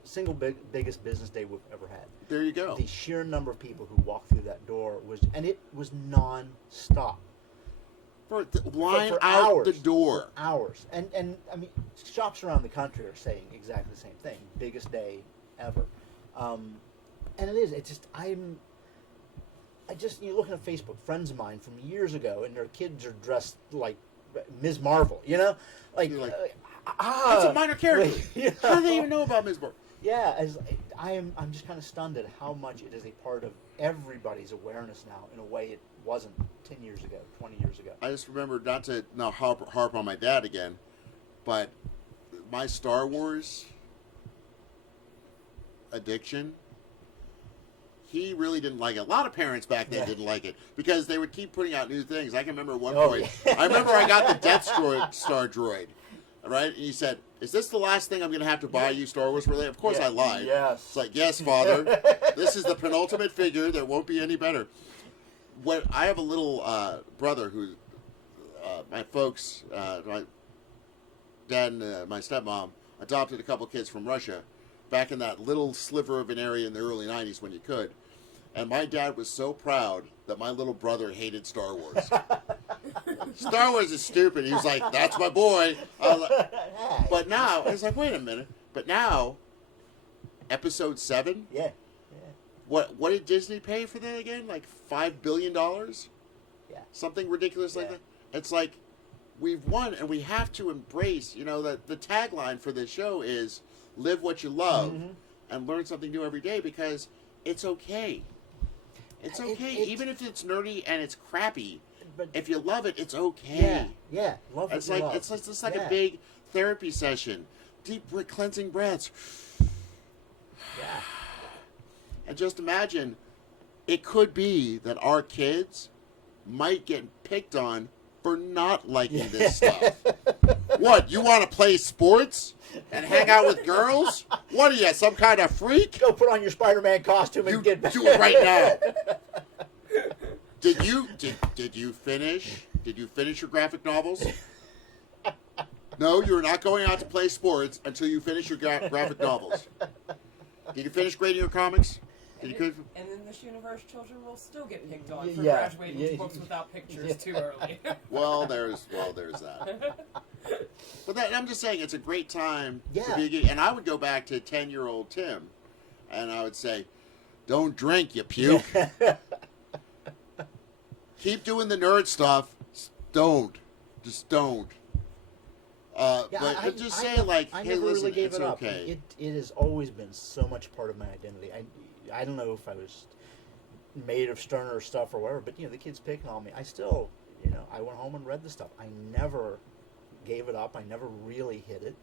biggest business day we've ever had. There you go. The sheer number of people who walked through that door it was non-stop. For out hours, the door. For hours. And I mean, shops around the country are saying exactly the same thing. Biggest day ever. And it is. It's just, you're looking at Facebook, friends of mine from years ago, and their kids are dressed like Ms. Marvel, that's a minor character. How do they even know about Ms. Marvel? Yeah, I'm just kind of stunned at how much it is a part of everybody's awareness now in a way it wasn't 10 years ago, 20 years ago. I just remember, not to harp on my dad again, but my Star Wars addiction, he really didn't like it. A lot of parents back then didn't like it because they would keep putting out new things. I can remember at one point, I remember I got the Death Star droid, right? And he said, is this the last thing I'm going to have to buy you Star Wars related? Of course I lied. Yes. It's like, yes, Father. This is the penultimate figure. There won't be any better. I have a little brother who, my folks, my dad and my stepmom adopted a couple kids from Russia back in that little sliver of an area in the early 90s when you could. And my dad was so proud that my little brother hated Star Wars. Star Wars is stupid. He was like, that's my boy. I was like, but now, it's like, wait a minute. But now, episode 7? Yeah. What did Disney pay for that again? Like $5 billion? Yeah. Something ridiculous like Yeah. that? It's like, we've won, and we have to embrace, that the tagline for this show is, live what you love and learn something new every day, because it's okay. It's okay. Even if it's nerdy and it's crappy, but if you love it, it's okay. Yeah. Love what It's you like love. it's just like Yeah. a big therapy session. Deep cleansing breaths. Yeah. And just imagine, it could be that our kids might get picked on for not liking this stuff. What, you want to play sports and hang out with girls? What are you, some kind of freak? Go put on your Spider-Man costume and You get back. do it right now. Did you finish your graphic novels? No, you're not going out to play sports until you finish your graphic novels. Did you finish grading your comics? And in this universe, children will still get picked on for Yeah. graduating Yeah. books without pictures too early. Well, there's that. But I'm just saying, it's a great time to Yeah. be a geek. And I would go back to 10-year-old Tim, and I would say, don't drink, you puke. Keep doing the nerd stuff. Don't. Just don't. But just say, like, I hey, never listen, really gave it's it up. okay. It has always been so much part of my identity. I don't know if I was made of sterner stuff or whatever, but the kids picking on me. I still, I went home and read the stuff. I never gave it up. I never really hid it.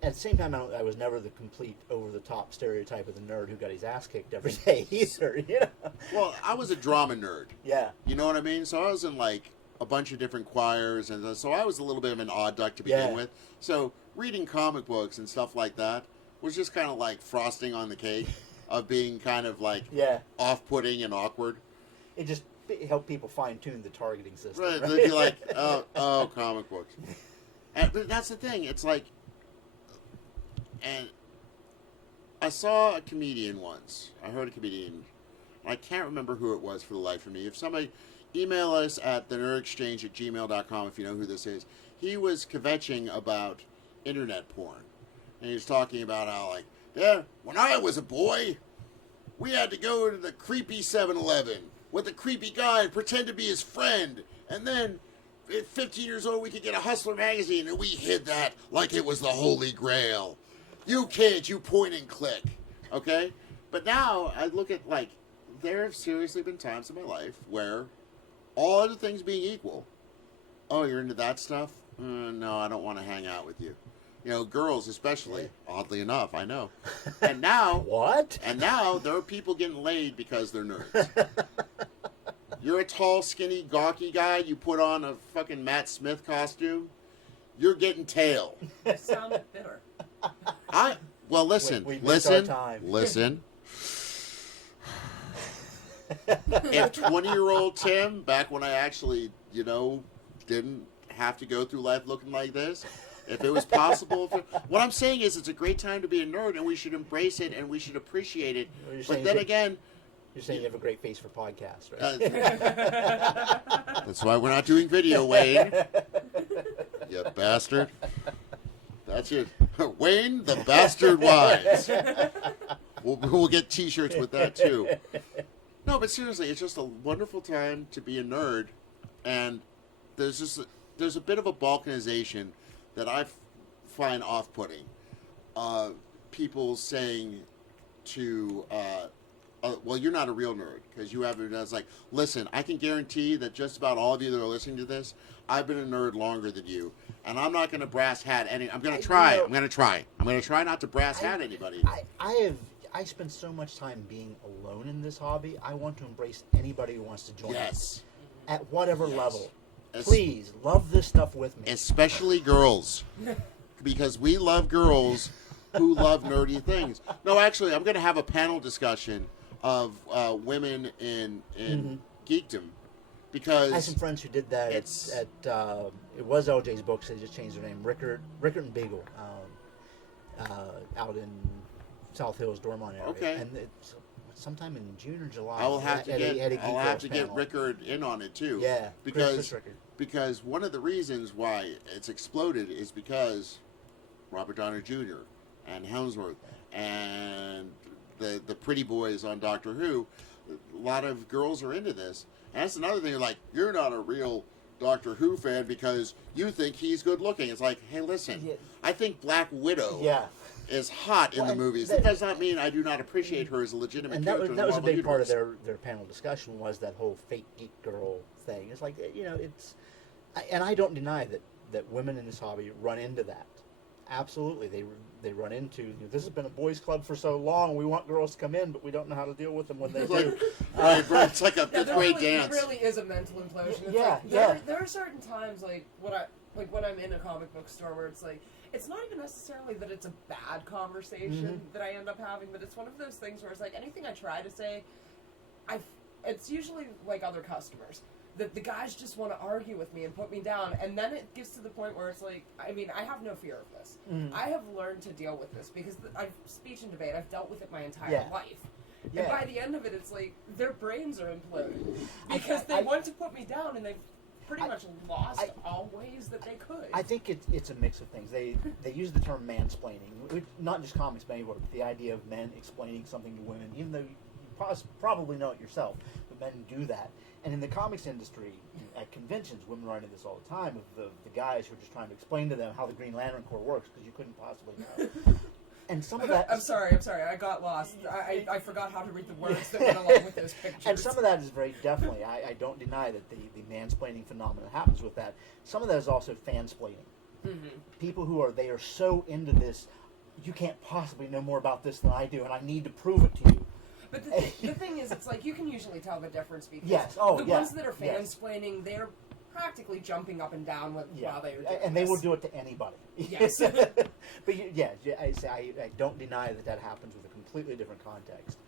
At the same time, I was never the complete over-the-top stereotype of the nerd who got his ass kicked every day either. Well, I was a drama nerd. Yeah. You know what I mean? So I was in, like, a bunch of different choirs, and so I was a little bit of an odd duck to begin with. So reading comic books and stuff like that was just kind of like frosting on the cake of being kind of like off-putting and awkward. It just helped people fine-tune the targeting system. Right? Right? They'd be like, oh, comic books. But that's the thing. It's like, and I saw a comedian once. I heard a comedian. I can't remember who it was for the life of me. If somebody... Email us at thenerdexchange@gmail.com if you know who this is. He was kvetching about internet porn. And he was talking about how, like, when I was a boy, we had to go to the creepy 7-Eleven with a creepy guy and pretend to be his friend. And then, at 15 years old, we could get a Hustler magazine, and we hid that like it was the Holy Grail. You kids, you point and click. Okay? But now, I look at, like, there have seriously been times in my life where... all other things being equal, oh, you're into that stuff? No, I don't want to hang out with you. Girls especially, oddly enough, I know. And now... What? And now there are people getting laid because they're nerds. You're a tall, skinny, gawky guy, you put on a fucking Matt Smith costume, you're getting tail. You sound bitter. Well, listen, We missed our time. listen. If 20-year-old Tim, back when I actually, didn't have to go through life looking like this, if it was possible, what I'm saying is it's a great time to be a nerd, and we should embrace it, and we should appreciate it. But then again... You're saying you have a great face for podcasts, right? That's why we're not doing video, Wayne. You bastard. That's it. Wayne, the bastard wise. We'll get T-shirts with that, too. No, but seriously, it's just a wonderful time to be a nerd, and there's a bit of a balkanization that I find off-putting. People saying to, well, you're not a real nerd, because you haven't. It's like, listen, I can guarantee that just about all of you that are listening to this, I've been a nerd longer than you, and I'm not going to brass hat any. I'm going to try. I'm going to try. I'm going to try not to brass hat anybody. I spend so much time being alone in this hobby. I want to embrace anybody who wants to join us at whatever level. Please, love this stuff with me. Especially girls. Because we love girls who love nerdy things. No, actually, I'm going to have a panel discussion of women in geekdom because I had some friends who did that it's- at it was LJ's Books. They just changed their name, Rickert and Beagle, out in South Hills, Dormont area. Okay. And it's sometime in June or July. I will have to at a get Geek I'll have Girls to get panel. Rickard in on it too. Yeah, because Chris Rickard. because one of the reasons why it's exploded is because Robert Downey Jr. and Helmsworth and the pretty boys on Doctor Who. A lot of girls are into this, and that's another thing. Like, you're not a real Doctor Who fan because you think he's good looking. It's like, hey, listen, Yeah. I think Black Widow Yeah. is hot in Well, the and movies. that- That does not mean I do not appreciate her as a legitimate And character. that was a in the big Marvel part of universe. their panel discussion was that whole fake geek girl thing. It's like, it's, and I don't deny that women in this hobby run into that. Absolutely, they run into, this has been a boys' club for so long. We want girls to come in, but we don't know how to deal with them when they It's do. like, it's like a Yeah, fifth there grade really, dance. It really is a mental implosion. It's Yeah, like, yeah. There are certain times when I'm in a comic book store where it's like, it's not even necessarily that it's a bad conversation that I end up having, but it's one of those things where it's like anything I try to say, it's usually like other customers. That the guys just want to argue with me and put me down, and then it gets to the point where it's like, I mean, I have no fear of this. I have learned to deal with this because speech and debate, I've dealt with it my entire life. Yeah. And by the end of it, it's like their brains are imploding because they want to put me down, and they've pretty much lost all ways that they could. I think it's a mix of things. They use the term mansplaining, not just comics, but anywhere. The idea of men explaining something to women, even though you probably know it yourself, but men do that. And in the comics industry, at conventions, women run into this all the time, of the guys who are just trying to explain to them how the Green Lantern Corps works, because you couldn't possibly know. And some of that... I'm sorry, I got lost. I forgot how to read the words that went along with those pictures. And some of that is very definitely, I don't deny that the mansplaining phenomenon happens with that. Some of that is also fansplaining. People who are so into this, you can't possibly know more about this than I do, and I need to prove it to you. But the thing is, it's like you can usually tell the difference because the ones that are fansplaining, they're practically jumping up and down while they are doing and they will do it to anybody. Yes. But I don't deny that happens with a completely different context.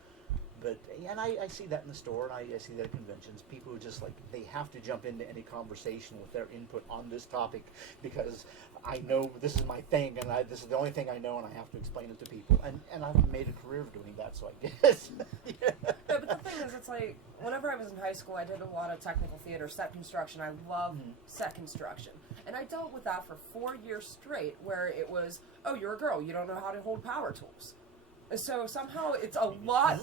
But and I see that in the store, and I see that at conventions. People who just they have to jump into any conversation with their input on this topic because I know this is my thing, and this is the only thing I know, and I have to explain it to people. And I've made a career of doing that, so I guess. Yeah, but the thing is, it's like whenever I was in high school, I did a lot of technical theater, set construction. I love set construction, and I dealt with that for 4 years straight, where it was, oh, you're a girl, you don't know how to hold power tools. So somehow it's a lot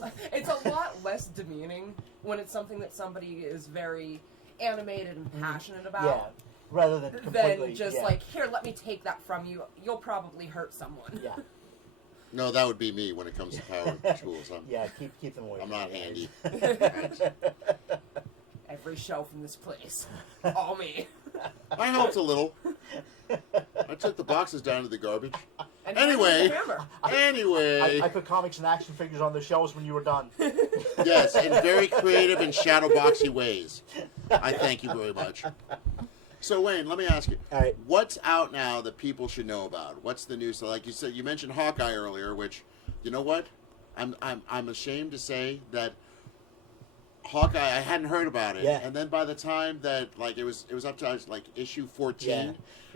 less demeaning when it's something that somebody is very animated and passionate about. Yeah, rather than completely... Than just here, let me take that from you. You'll probably hurt someone. Yeah. No, that would be me when it comes to power tools. Yeah, keep them away. I'm not handy. Every shelf in this place, all me. I helped a little. I took the boxes down to the garbage. And Anyway. the hammer. Anyway. I put comics and action figures on the shelves when you were done. Yes, in very creative and shadow boxy ways. I thank you very much. So Wayne, let me ask you. All right. What's out now that people should know about? What's the news? So like you said, you mentioned Hawkeye earlier, which, you know what? I'm ashamed to say that Hawkeye, I hadn't heard about it. Yeah. And then by the time that it was up to issue 14, Yeah.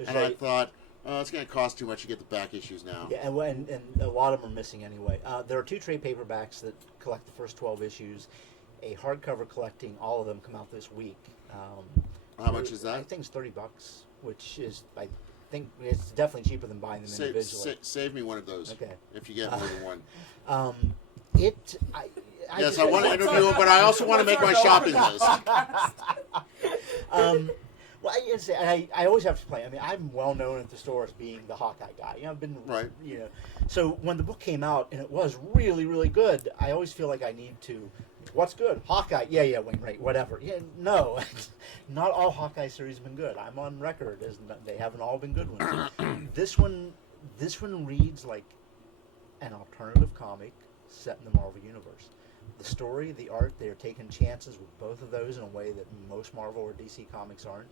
and I thought, oh, it's going to cost too much to get the back issues now. Yeah, and a lot of them are missing anyway. There are 2 trade paperbacks that collect the first 12 issues. A hardcover collecting all of them come out this week. How much is that? I think it's $30, which is, I think, it's definitely cheaper than buying them individually. Save me one of those. Okay. If you get more than one. Yes, I want to interview him, but I also want to make my shopping list. Well, I always have to play. I mean, I'm well known at the store as being the Hawkeye guy. I've been right. So when the book came out and it was really, really good, I always feel like I need to. What's good? Hawkeye. Yeah, Wayne. Right. Whatever. Yeah. No, not all Hawkeye series have been good. I'm on record as they haven't all been good ones. This one reads like an alternative comic set in the Marvel universe. The story, the art, they are taking chances with both of those in a way that most Marvel or DC comics aren't.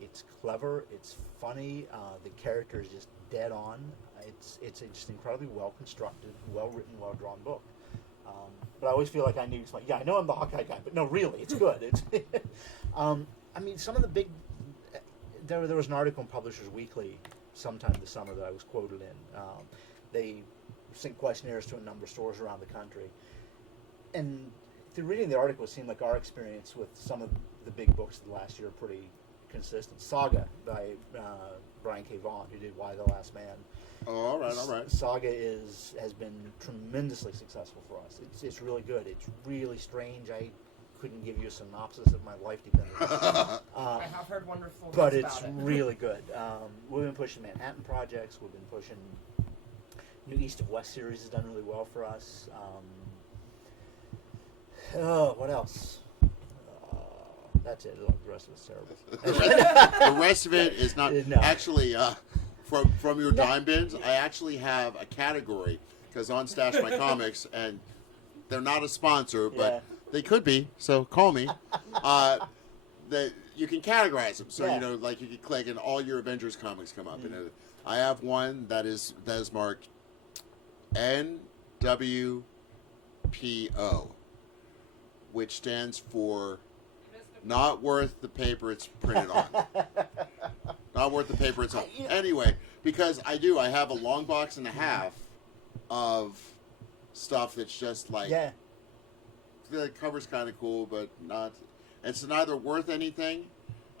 It's clever, it's funny, the character is just dead on. It's a just incredibly well constructed, well written, well drawn book. But I always feel like I knew something. Yeah, I know I'm the Hawkeye guy, but no, really, it's good. It's, I mean, some of the big. There was an article in Publishers Weekly sometime this summer that I was quoted in. They sent questionnaires to a number of stores around the country, and through reading the article, it seemed like our experience with some of the big books of the last year are pretty consistent. Saga by Brian K. Vaughan, who did Why the Last Man. Oh, all right. Saga has been tremendously successful for us. It's really good. It's really strange. I couldn't give you a synopsis if my life depended on it. I have heard wonderful things But it's about it. really good. We've been pushing Manhattan projects. We've been pushing New East of West series has done really well for us. What else? That's it. The rest of it's terrible. The rest of it is not No. actually from your dime bins. I actually have a category because on Stash My Comics, and they're not a sponsor, but Yeah. they could be. So call me. That you can categorize them. So Yeah. you know, like you can click, and all your Avengers comics come up. And I have one that is marked NWPO, which stands for not worth the paper it's printed on. Not worth the paper it's on. Anyway, because I have a long box and a half of stuff that's just like, Yeah. the cover's kind of cool, but not. It's neither worth anything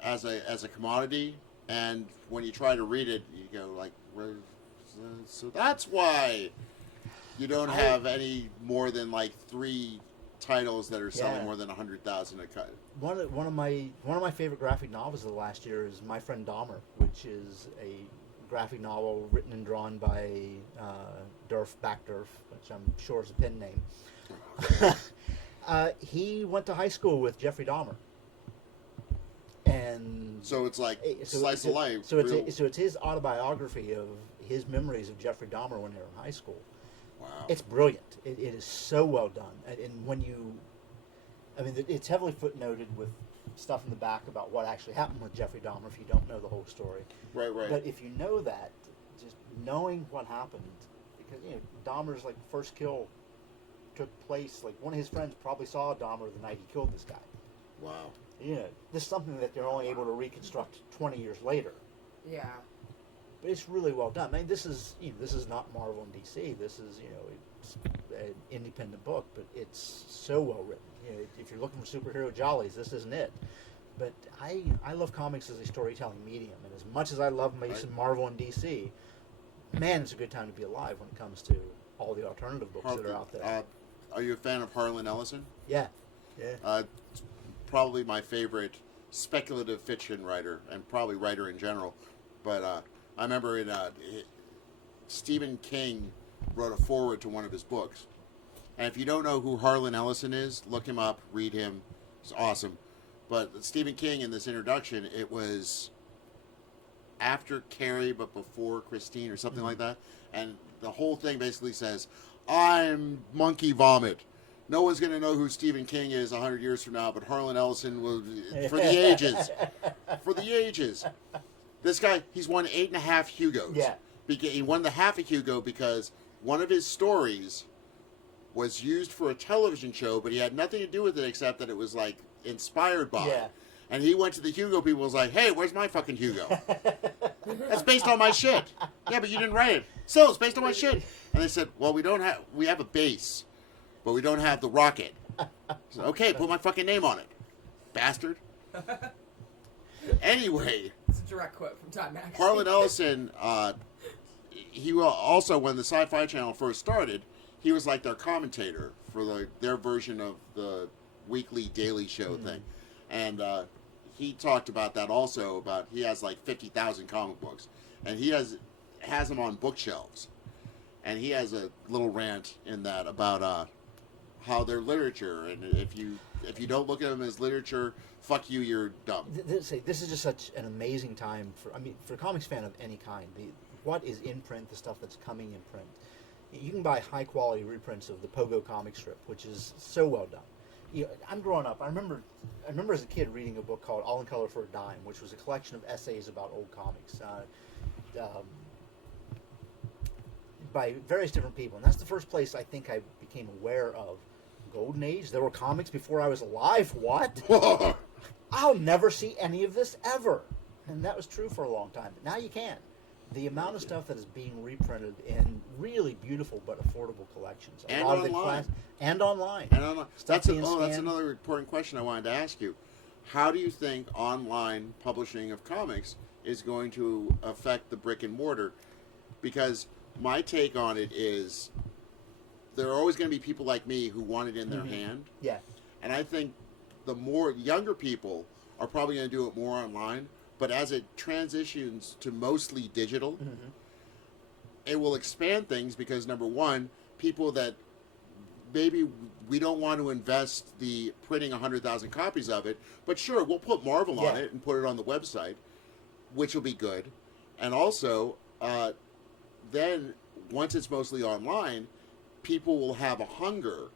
as a commodity, and when you try to read it, you go like, so that's why you don't have any more than like 3 titles that are selling Yeah. more than 100,000 a cut. One of my favorite graphic novels of the last year is My Friend Dahmer, which is a graphic novel written and drawn by Durf Backdurf, which I'm sure is a pen name. He went to high school with Jeffrey Dahmer, and So it's like so slice of life. So it's his autobiography of his memories of Jeffrey Dahmer when they were in high school. Wow. It's brilliant. It is so well done, and when you, I mean, it's heavily footnoted with stuff in the back about what actually happened with Jeffrey Dahmer if you don't know the whole story. Right. But if you know that, just knowing what happened, because Dahmer's like first kill took place, like one of his friends probably saw Dahmer the night he killed this guy. Wow. This is something that they're only able to reconstruct 20 years later. Yeah. But it's really well done. I mean, this is not Marvel and DC. This is it's an independent book, but it's so well written. If you're looking for superhero jollies, this isn't it. But I love comics as a storytelling medium, and as much as I love me some Marvel and DC, man, it's a good time to be alive when it comes to all the alternative books that are out there. Are you a fan of Harlan Ellison? Yeah. It's probably my favorite speculative fiction writer, and probably writer in general. But I remember Stephen King wrote a foreword to one of his books. And if you don't know who Harlan Ellison is, look him up, read him. It's awesome. But Stephen King, in this introduction, it was after Carrie but before Christine or something like that. And the whole thing basically says, I'm monkey vomit. No one's going to know who Stephen King is 100 years from now, but Harlan Ellison will, for the ages. For the ages. This guy, he's won 8.5 Hugos. Yeah. He won the half a Hugo because one of his stories was used for a television show, but he had nothing to do with it except that it was like inspired by. Yeah. And he went to the Hugo people and was like, hey, where's my fucking Hugo? That's based on my shit. Yeah, but you didn't write it. So it's based on my shit. And they said, well, we have a base, but we don't have the rocket. So, okay, put my fucking name on it. Bastard. Anyway. It's a direct quote from Time Magazine. Harlan Ellison, he also, when the Sci-Fi Channel first started, he was like their commentator for their version of the weekly Daily Show thing. And he talked about that also, about he has like 50,000 comic books. And he has them on bookshelves. And he has a little rant in that about how they're literature. And if you don't look at them as literature, fuck you, you're dumb. This is just such an amazing time for a comics fan of any kind. What is in print, the stuff that's coming in print. You can buy high quality reprints of the Pogo comic strip, which is so well done. I'm growing up. I remember as a kid reading a book called All in Color for a Dime, which was a collection of essays about old comics. by various different people. And that's the first place I think I became aware of Golden Age. There were comics before I was alive. What? I'll never see any of this ever. And that was true for a long time. But now you can. The amount of stuff that is being reprinted in really beautiful but affordable collections. And online. And online. And online. Stuff That's being that's scanned. another important question I wanted to ask you. How do you think online publishing of comics is going to affect the brick and mortar? Because my take on it is there are always going to be people like me who want it in their hand. Yeah. And I think the more younger people are probably going to do it more online. But as it transitions to mostly digital, it will expand things because, number one, people that maybe we don't want to invest the printing 100,000 copies of it, but sure, we'll put Marvel on it and put it on the website, which will be good. And also, then once it's mostly online, people will have a hunger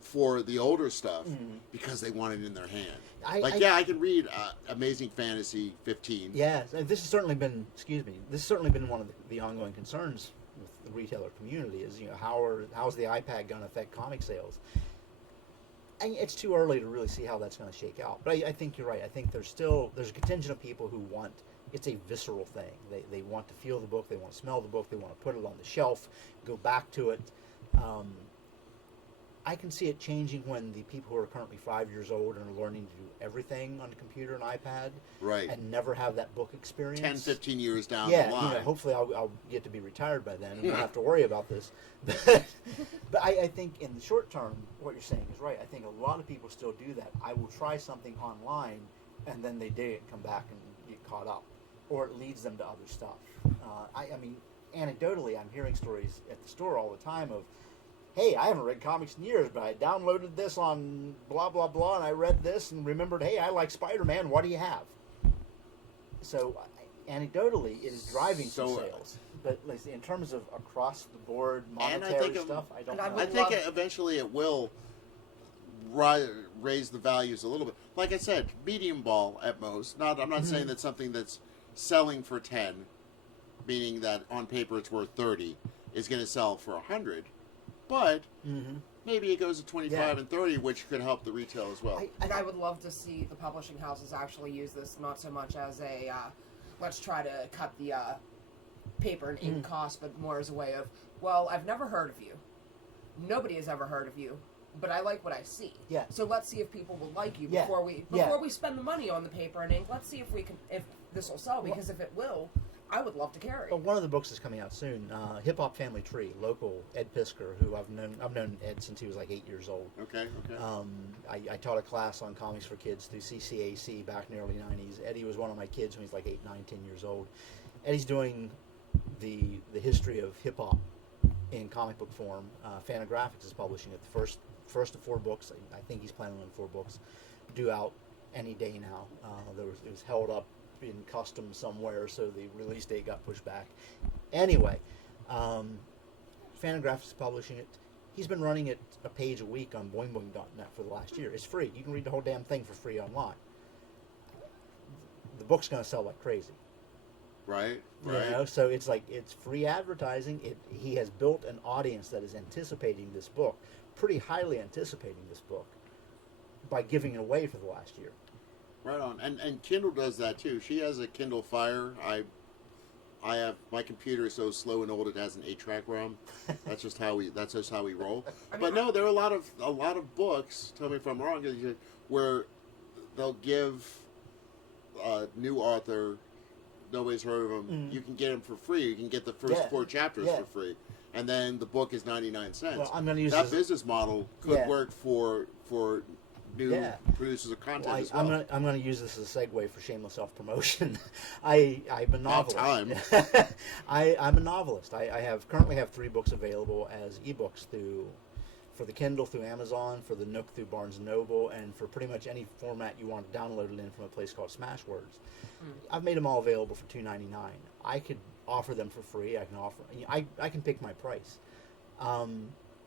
for the older stuff because they want it in their hand. I can read Amazing Fantasy 15. Yeah, this has certainly been, one of the ongoing concerns with the retailer community is, how's the iPad going to affect comic sales? And it's too early to really see how that's going to shake out. But I think you're right. I think there's a contingent of people who want, it's a visceral thing. They want to feel the book, they want to smell the book, they want to put it on the shelf, go back to it. I can see it changing when the people who are currently 5 years old and are learning to do everything on the computer and iPad, right, and never have that book experience. 10, 15 years down the line. Hopefully I'll get to be retired by then and won't have to worry about this. But I think in the short term, what you're saying is right. I think a lot of people still do that. I will try something online, and then they dig it and come back and get caught up. Or it leads them to other stuff. I mean, anecdotally, I'm hearing stories at the store all the time of, hey, I haven't read comics in years, but I downloaded this on blah, blah, blah, and I read this and remembered, hey, I like Spider-Man, what do you have? So, anecdotally, it is driving some sales. But in terms of across-the-board monetary stuff, I don't know. I think eventually it will raise the values a little bit. Like I said, medium ball at most. I'm not saying that something that's selling for 10, meaning that on paper it's worth 30, is going to sell for 100. But maybe it goes to 25 and 30, which could help the retail as well. And I would love to see the publishing houses actually use this, not so much as a, let's try to cut the paper and ink cost, but more as a way of, well, I've never heard of you. Nobody has ever heard of you, but I like what I see. Yeah. So let's see if people will like you before we spend the money on the paper and ink. Let's see if this will sell, because if it will, I would love to carry. But one of the books is coming out soon. Hip Hop Family Tree, local Ed Pisker, who I've known Ed since he was like 8 years old. Okay. I taught a class on comics for kids through CCAC back in the early 90s. Eddie was one of my kids when he was like 8, 9, 10 years old. Eddie's doing the history of hip hop in comic book form. Fantagraphics is publishing it. The first of 4 books. I think he's planning on 4 books due out any day now. It was held up in customs somewhere, so the release date got pushed back. Anyway, Fantagraphics is publishing it. He's been running it a page a week on boingboing.net for the last year. It's free. You can read the whole damn thing for free online. The book's going to sell like crazy. Right. So it's free advertising. He has built an audience that is anticipating this book, pretty highly anticipating this book, by giving it away for the last year. Right on. And Kindle does that too. She has a Kindle Fire. I have, my computer is so slow and old it has an 8-track ROM. That's just how we roll. But no, there are a lot of books, tell me if I'm wrong, where they'll give a new author, nobody's heard of them, you can get them for free. You can get the first 4 chapters for free. And then the book is 99 cents. Well, I'm going to use that business model could work for new producers of content as well. I'm going to use this as a segue for shameless self-promotion. I'm a novelist. I'm a novelist. I currently have 3 books available as ebooks for the Kindle through Amazon, for the Nook through Barnes & Noble, and for pretty much any format you want to download it in from a place called Smashwords. I've made them all available for $2.99. I could offer them for free. I can pick my price.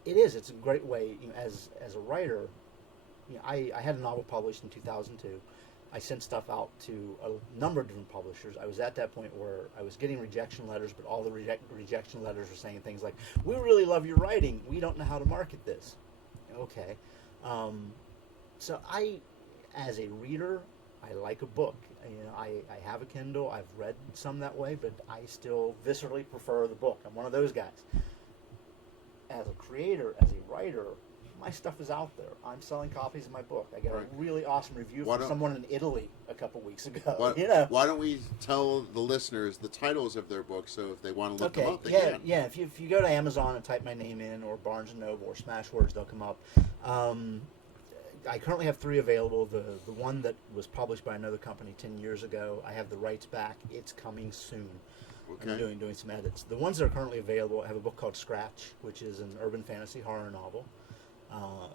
It's a great way, as a writer. I had a novel published in 2002. I sent stuff out to a number of different publishers. I was at that point where I was getting rejection letters, but all the rejection letters were saying things like, "We really love your writing. We don't know how to market this." Okay. So I, as a reader, I like a book. I have a Kindle. I've read some that way, but I still viscerally prefer the book. I'm one of those guys. As a creator, as a writer, my stuff is out there. I'm selling copies of my book. I got a really awesome review from someone in Italy a couple weeks ago. Why don't we tell the listeners the titles of their books, so if they want to look them up, they can. Yeah. If you go to Amazon and type my name in, or Barnes & Noble, or Smashwords, they'll come up. I currently have 3 available. The one that was published by another company 10 years ago, I have the rights back. It's coming soon. Okay. I'm doing some edits. The ones that are currently available, I have a book called Scratch, which is an urban fantasy horror novel.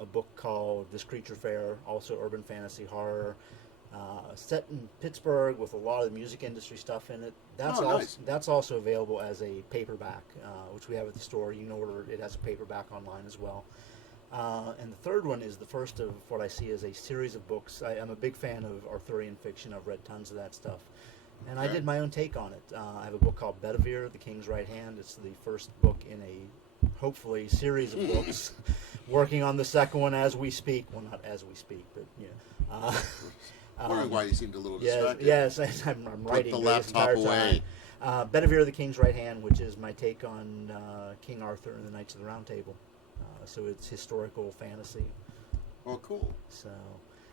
A book called This Creature Fair, also urban fantasy horror, set in Pittsburgh with a lot of the music industry stuff in it. That's also available as a paperback, which we have at the store. You can order it as a paperback online as well. And the third one is the first of what I see as a series of books. I'm a big fan of Arthurian fiction. I've read tons of that stuff. And I did my own take on it. I have a book called Bedivere, The King's Right Hand. It's the first book in a, hopefully, series of books. Working on the second one as we speak. Well, not as we speak, but, wondering why you seemed a little distracted. Yes, I'm writing. Put the laptop away. Bedivere, The King's Right Hand, which is my take on King Arthur and the Knights of the Round Table. So it's historical fantasy. Oh, cool. So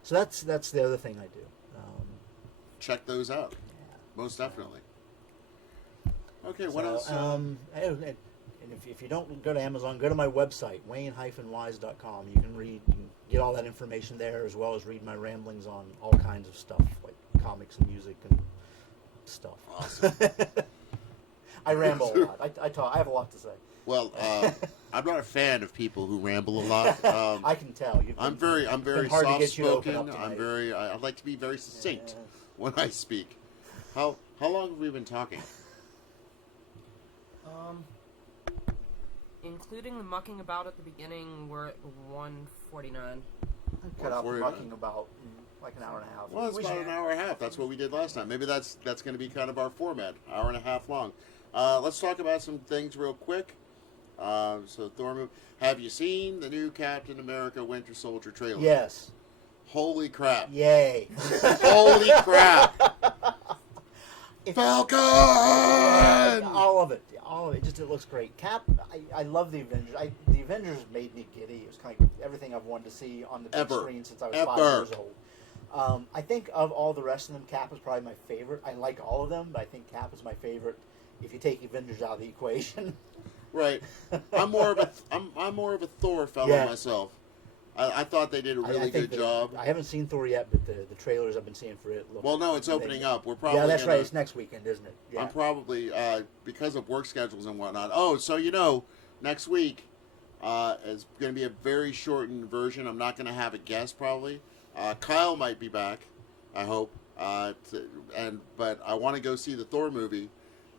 that's the other thing I do. Check those out. Yeah. Most definitely. Okay, what else? And if you don't go to Amazon, go to my website, wayne-wise.com. You can get all that information there, as well as read my ramblings on all kinds of stuff, like comics and music and stuff. Awesome. I ramble a lot. I talk. I have a lot to say. Well, I'm not a fan of people who ramble a lot. I can tell. I'm very soft-spoken. I like to be very succinct when I speak. How long have we been talking? Including the mucking about at the beginning, we're at 1:49. I cut out the mucking about like an hour and a half. Well, it's about an hour and a half. That's what we did last time. Maybe that's going to be kind of our format, hour and a half long. Let's talk about some things real quick. So Thor movie. Have you seen the new Captain America Winter Soldier trailer? Yes. Holy crap. Yay. Holy crap. Falcon! All of it. Just, it looks great. Cap, I love the Avengers. The Avengers made me giddy. It was kind of everything I've wanted to see on the big screen since I was 5 years old. I think of all the rest of them, Cap is probably my favorite. I like all of them, but I think Cap is my favorite if you take Avengers out of the equation. Right. I'm more of a Thor fellow myself. I thought they did a really good job. I haven't seen Thor yet, but the trailers I've been seeing for it look. Well, no, it's opening up. We're probably that's right. It's next weekend, isn't it? Yeah. I'm probably because of work schedules and whatnot. Oh, so next week is going to be a very shortened version. I'm not going to have a guest probably. Kyle might be back. I hope. But I want to go see the Thor movie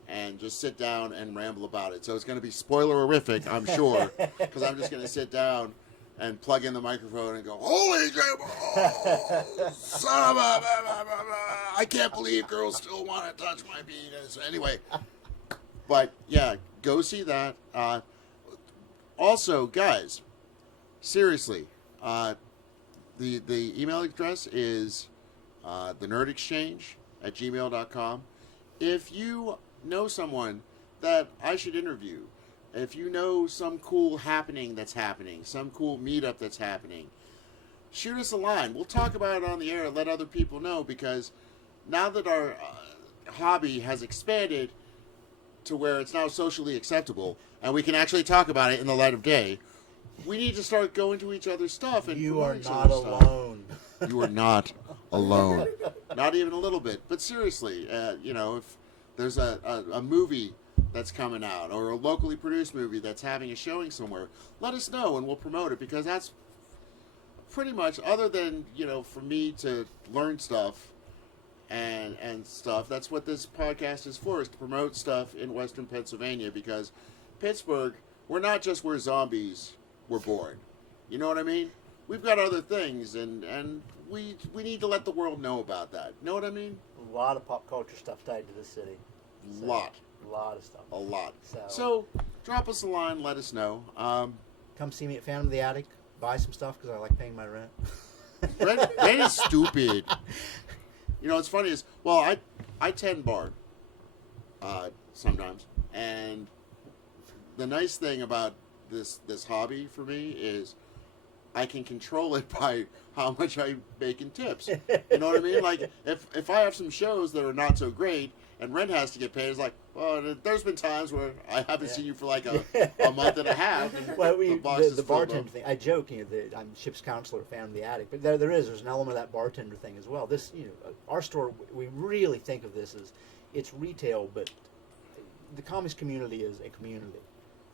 and just sit down and ramble about it. So it's going to be spoiler-horrific, I'm sure, because I'm just going to sit down and plug in the microphone and go, holy son of a... I can't believe girls still want to touch my penis. Anyway, but yeah, go see that. Also, guys, seriously, the email address is thenerdexchange@gmail.com. If you know someone that I should interview, if you know some cool happening that's happening, some cool meetup that's happening, shoot us a line. We'll talk about it on the air and let other people know, because now that our hobby has expanded to where it's now socially acceptable and we can actually talk about it in the light of day, we need to start going to each other's stuff. And you are not alone. You are not alone. Not even a little bit. But seriously, if there's a movie that's coming out, or a locally produced movie that's having a showing somewhere, let us know and we'll promote it, because that's pretty much, other than, for me to learn stuff and stuff, that's what this podcast is for, is to promote stuff in Western Pennsylvania, because Pittsburgh, we're not just where zombies were born. You know what I mean? We've got other things, and we need to let the world know about that. Know what I mean? A lot of pop culture stuff tied to this city. So, Lot. A lot of stuff. A lot. So drop us a line. Let us know. come see me at Phantom of the Attic. Buy some stuff because I like paying my rent. Rent is stupid. You know, what's funny is, well, I tend bar sometimes, and the nice thing about this hobby for me is I can control it by how much I make in tips. You know what I mean? Like, if I have some shows that are not so great and rent has to get paid, it's like, well, there's been times where I haven't seen you for like a month and a half. And well, the bartender bartender thing, I joke, I'm ship's counselor, Phantom of the Attic, but there's an element of that bartender thing as well. This, our store, we really think of this as, it's retail, but the comics community is a community.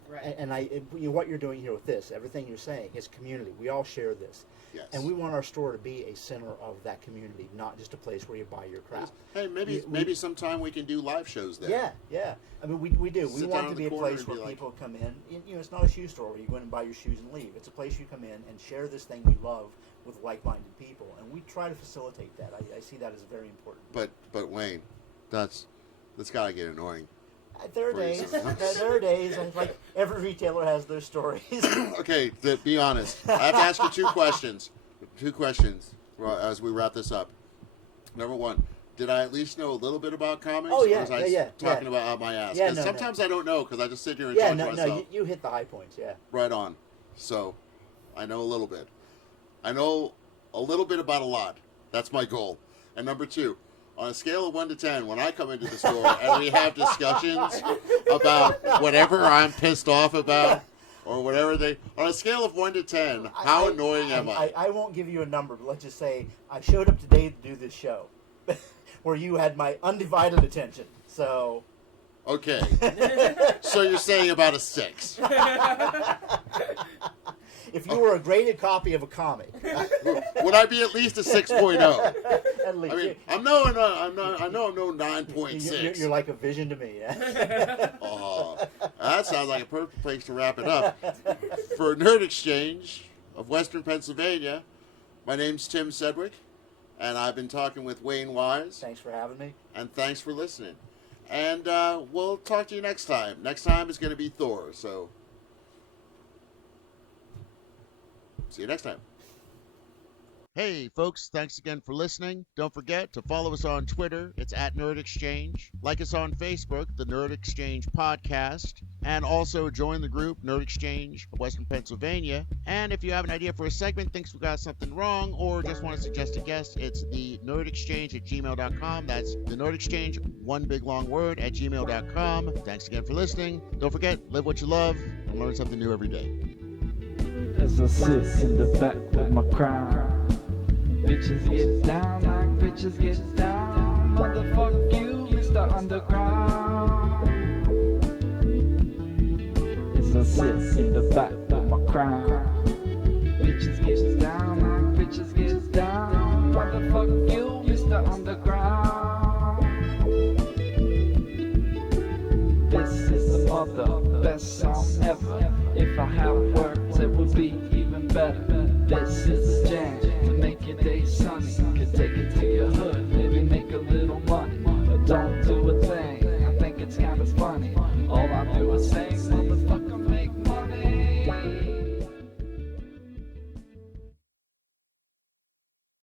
Right. And what you're doing here with this, everything you're saying, is community. We all share this. Yes. And we want our store to be a center of that community, not just a place where you buy your crap. Hey, maybe sometime we can do live shows there. Yeah. I mean, we do. We Sit want down to in be the a corner place and where be like- people come in. It's not a shoe store where you go in and buy your shoes and leave. It's a place you come in and share this thing you love with like-minded people. And we try to facilitate that. I see that as very important. But Wayne, that's got to get annoying. There are days. There are days. And like every retailer has their stories. Okay, to be honest, I have to ask you two questions. As we wrap this up. Number one, did I at least know a little bit about comics? Oh, yeah, or was I yeah. talking about out my ass? Yeah, 'Cause sometimes I don't know because I just sit here and Yeah, talk to no, myself. you hit the high points. Yeah. Right on. So, I know a little bit. I know a little bit about a lot. That's my goal. And number two, on a scale of 1 to 10, when I come into the store and we have discussions about whatever I'm pissed off about or whatever on a scale of 1 to 10, how annoying am I? I won't give you a number, but let's just say I showed up today to do this show where you had my undivided attention. So. Okay. So you're saying about a 6. If you were a graded copy of a comic, would I be at least a 6.0? at least. I mean, I know I'm no 9.6. You're like a vision to me. Yeah? Oh, that sounds like a perfect place to wrap it up. For Nerd Exchange of Western Pennsylvania, my name's Tim Sedgwick, and I've been talking with Wayne Wise. Thanks for having me. And thanks for listening. And we'll talk to you next time. Next time is going to be Thor, so see you next time. Hey, folks, thanks again for listening. Don't forget to follow us on Twitter. It's at Nerd Exchange. Like us on Facebook, the Nerd Exchange Podcast. And also join the group, Nerd Exchange of Western Pennsylvania. And if you have an idea for a segment, thinks we got something wrong, or just want to suggest a guest, it's the nerdexchange@gmail.com. That's the Nerd Exchange, one big long word, @gmail.com. Thanks again for listening. Don't forget, live what you love and learn something new every day. As I sit in the back with my crown, bitches get down like bitches get down. Motherfuck you, Mr. Underground. As I sit in the back with my crown, bitches get down like bitches get down. Motherfuck you, Mr. Underground. This is the mother best song ever. If I have words, it would be even better. This is a jam to make your day sunny. Could take it to your hood, maybe make a little money. But don't do a thing, I think it's kind of funny. All I do is sing.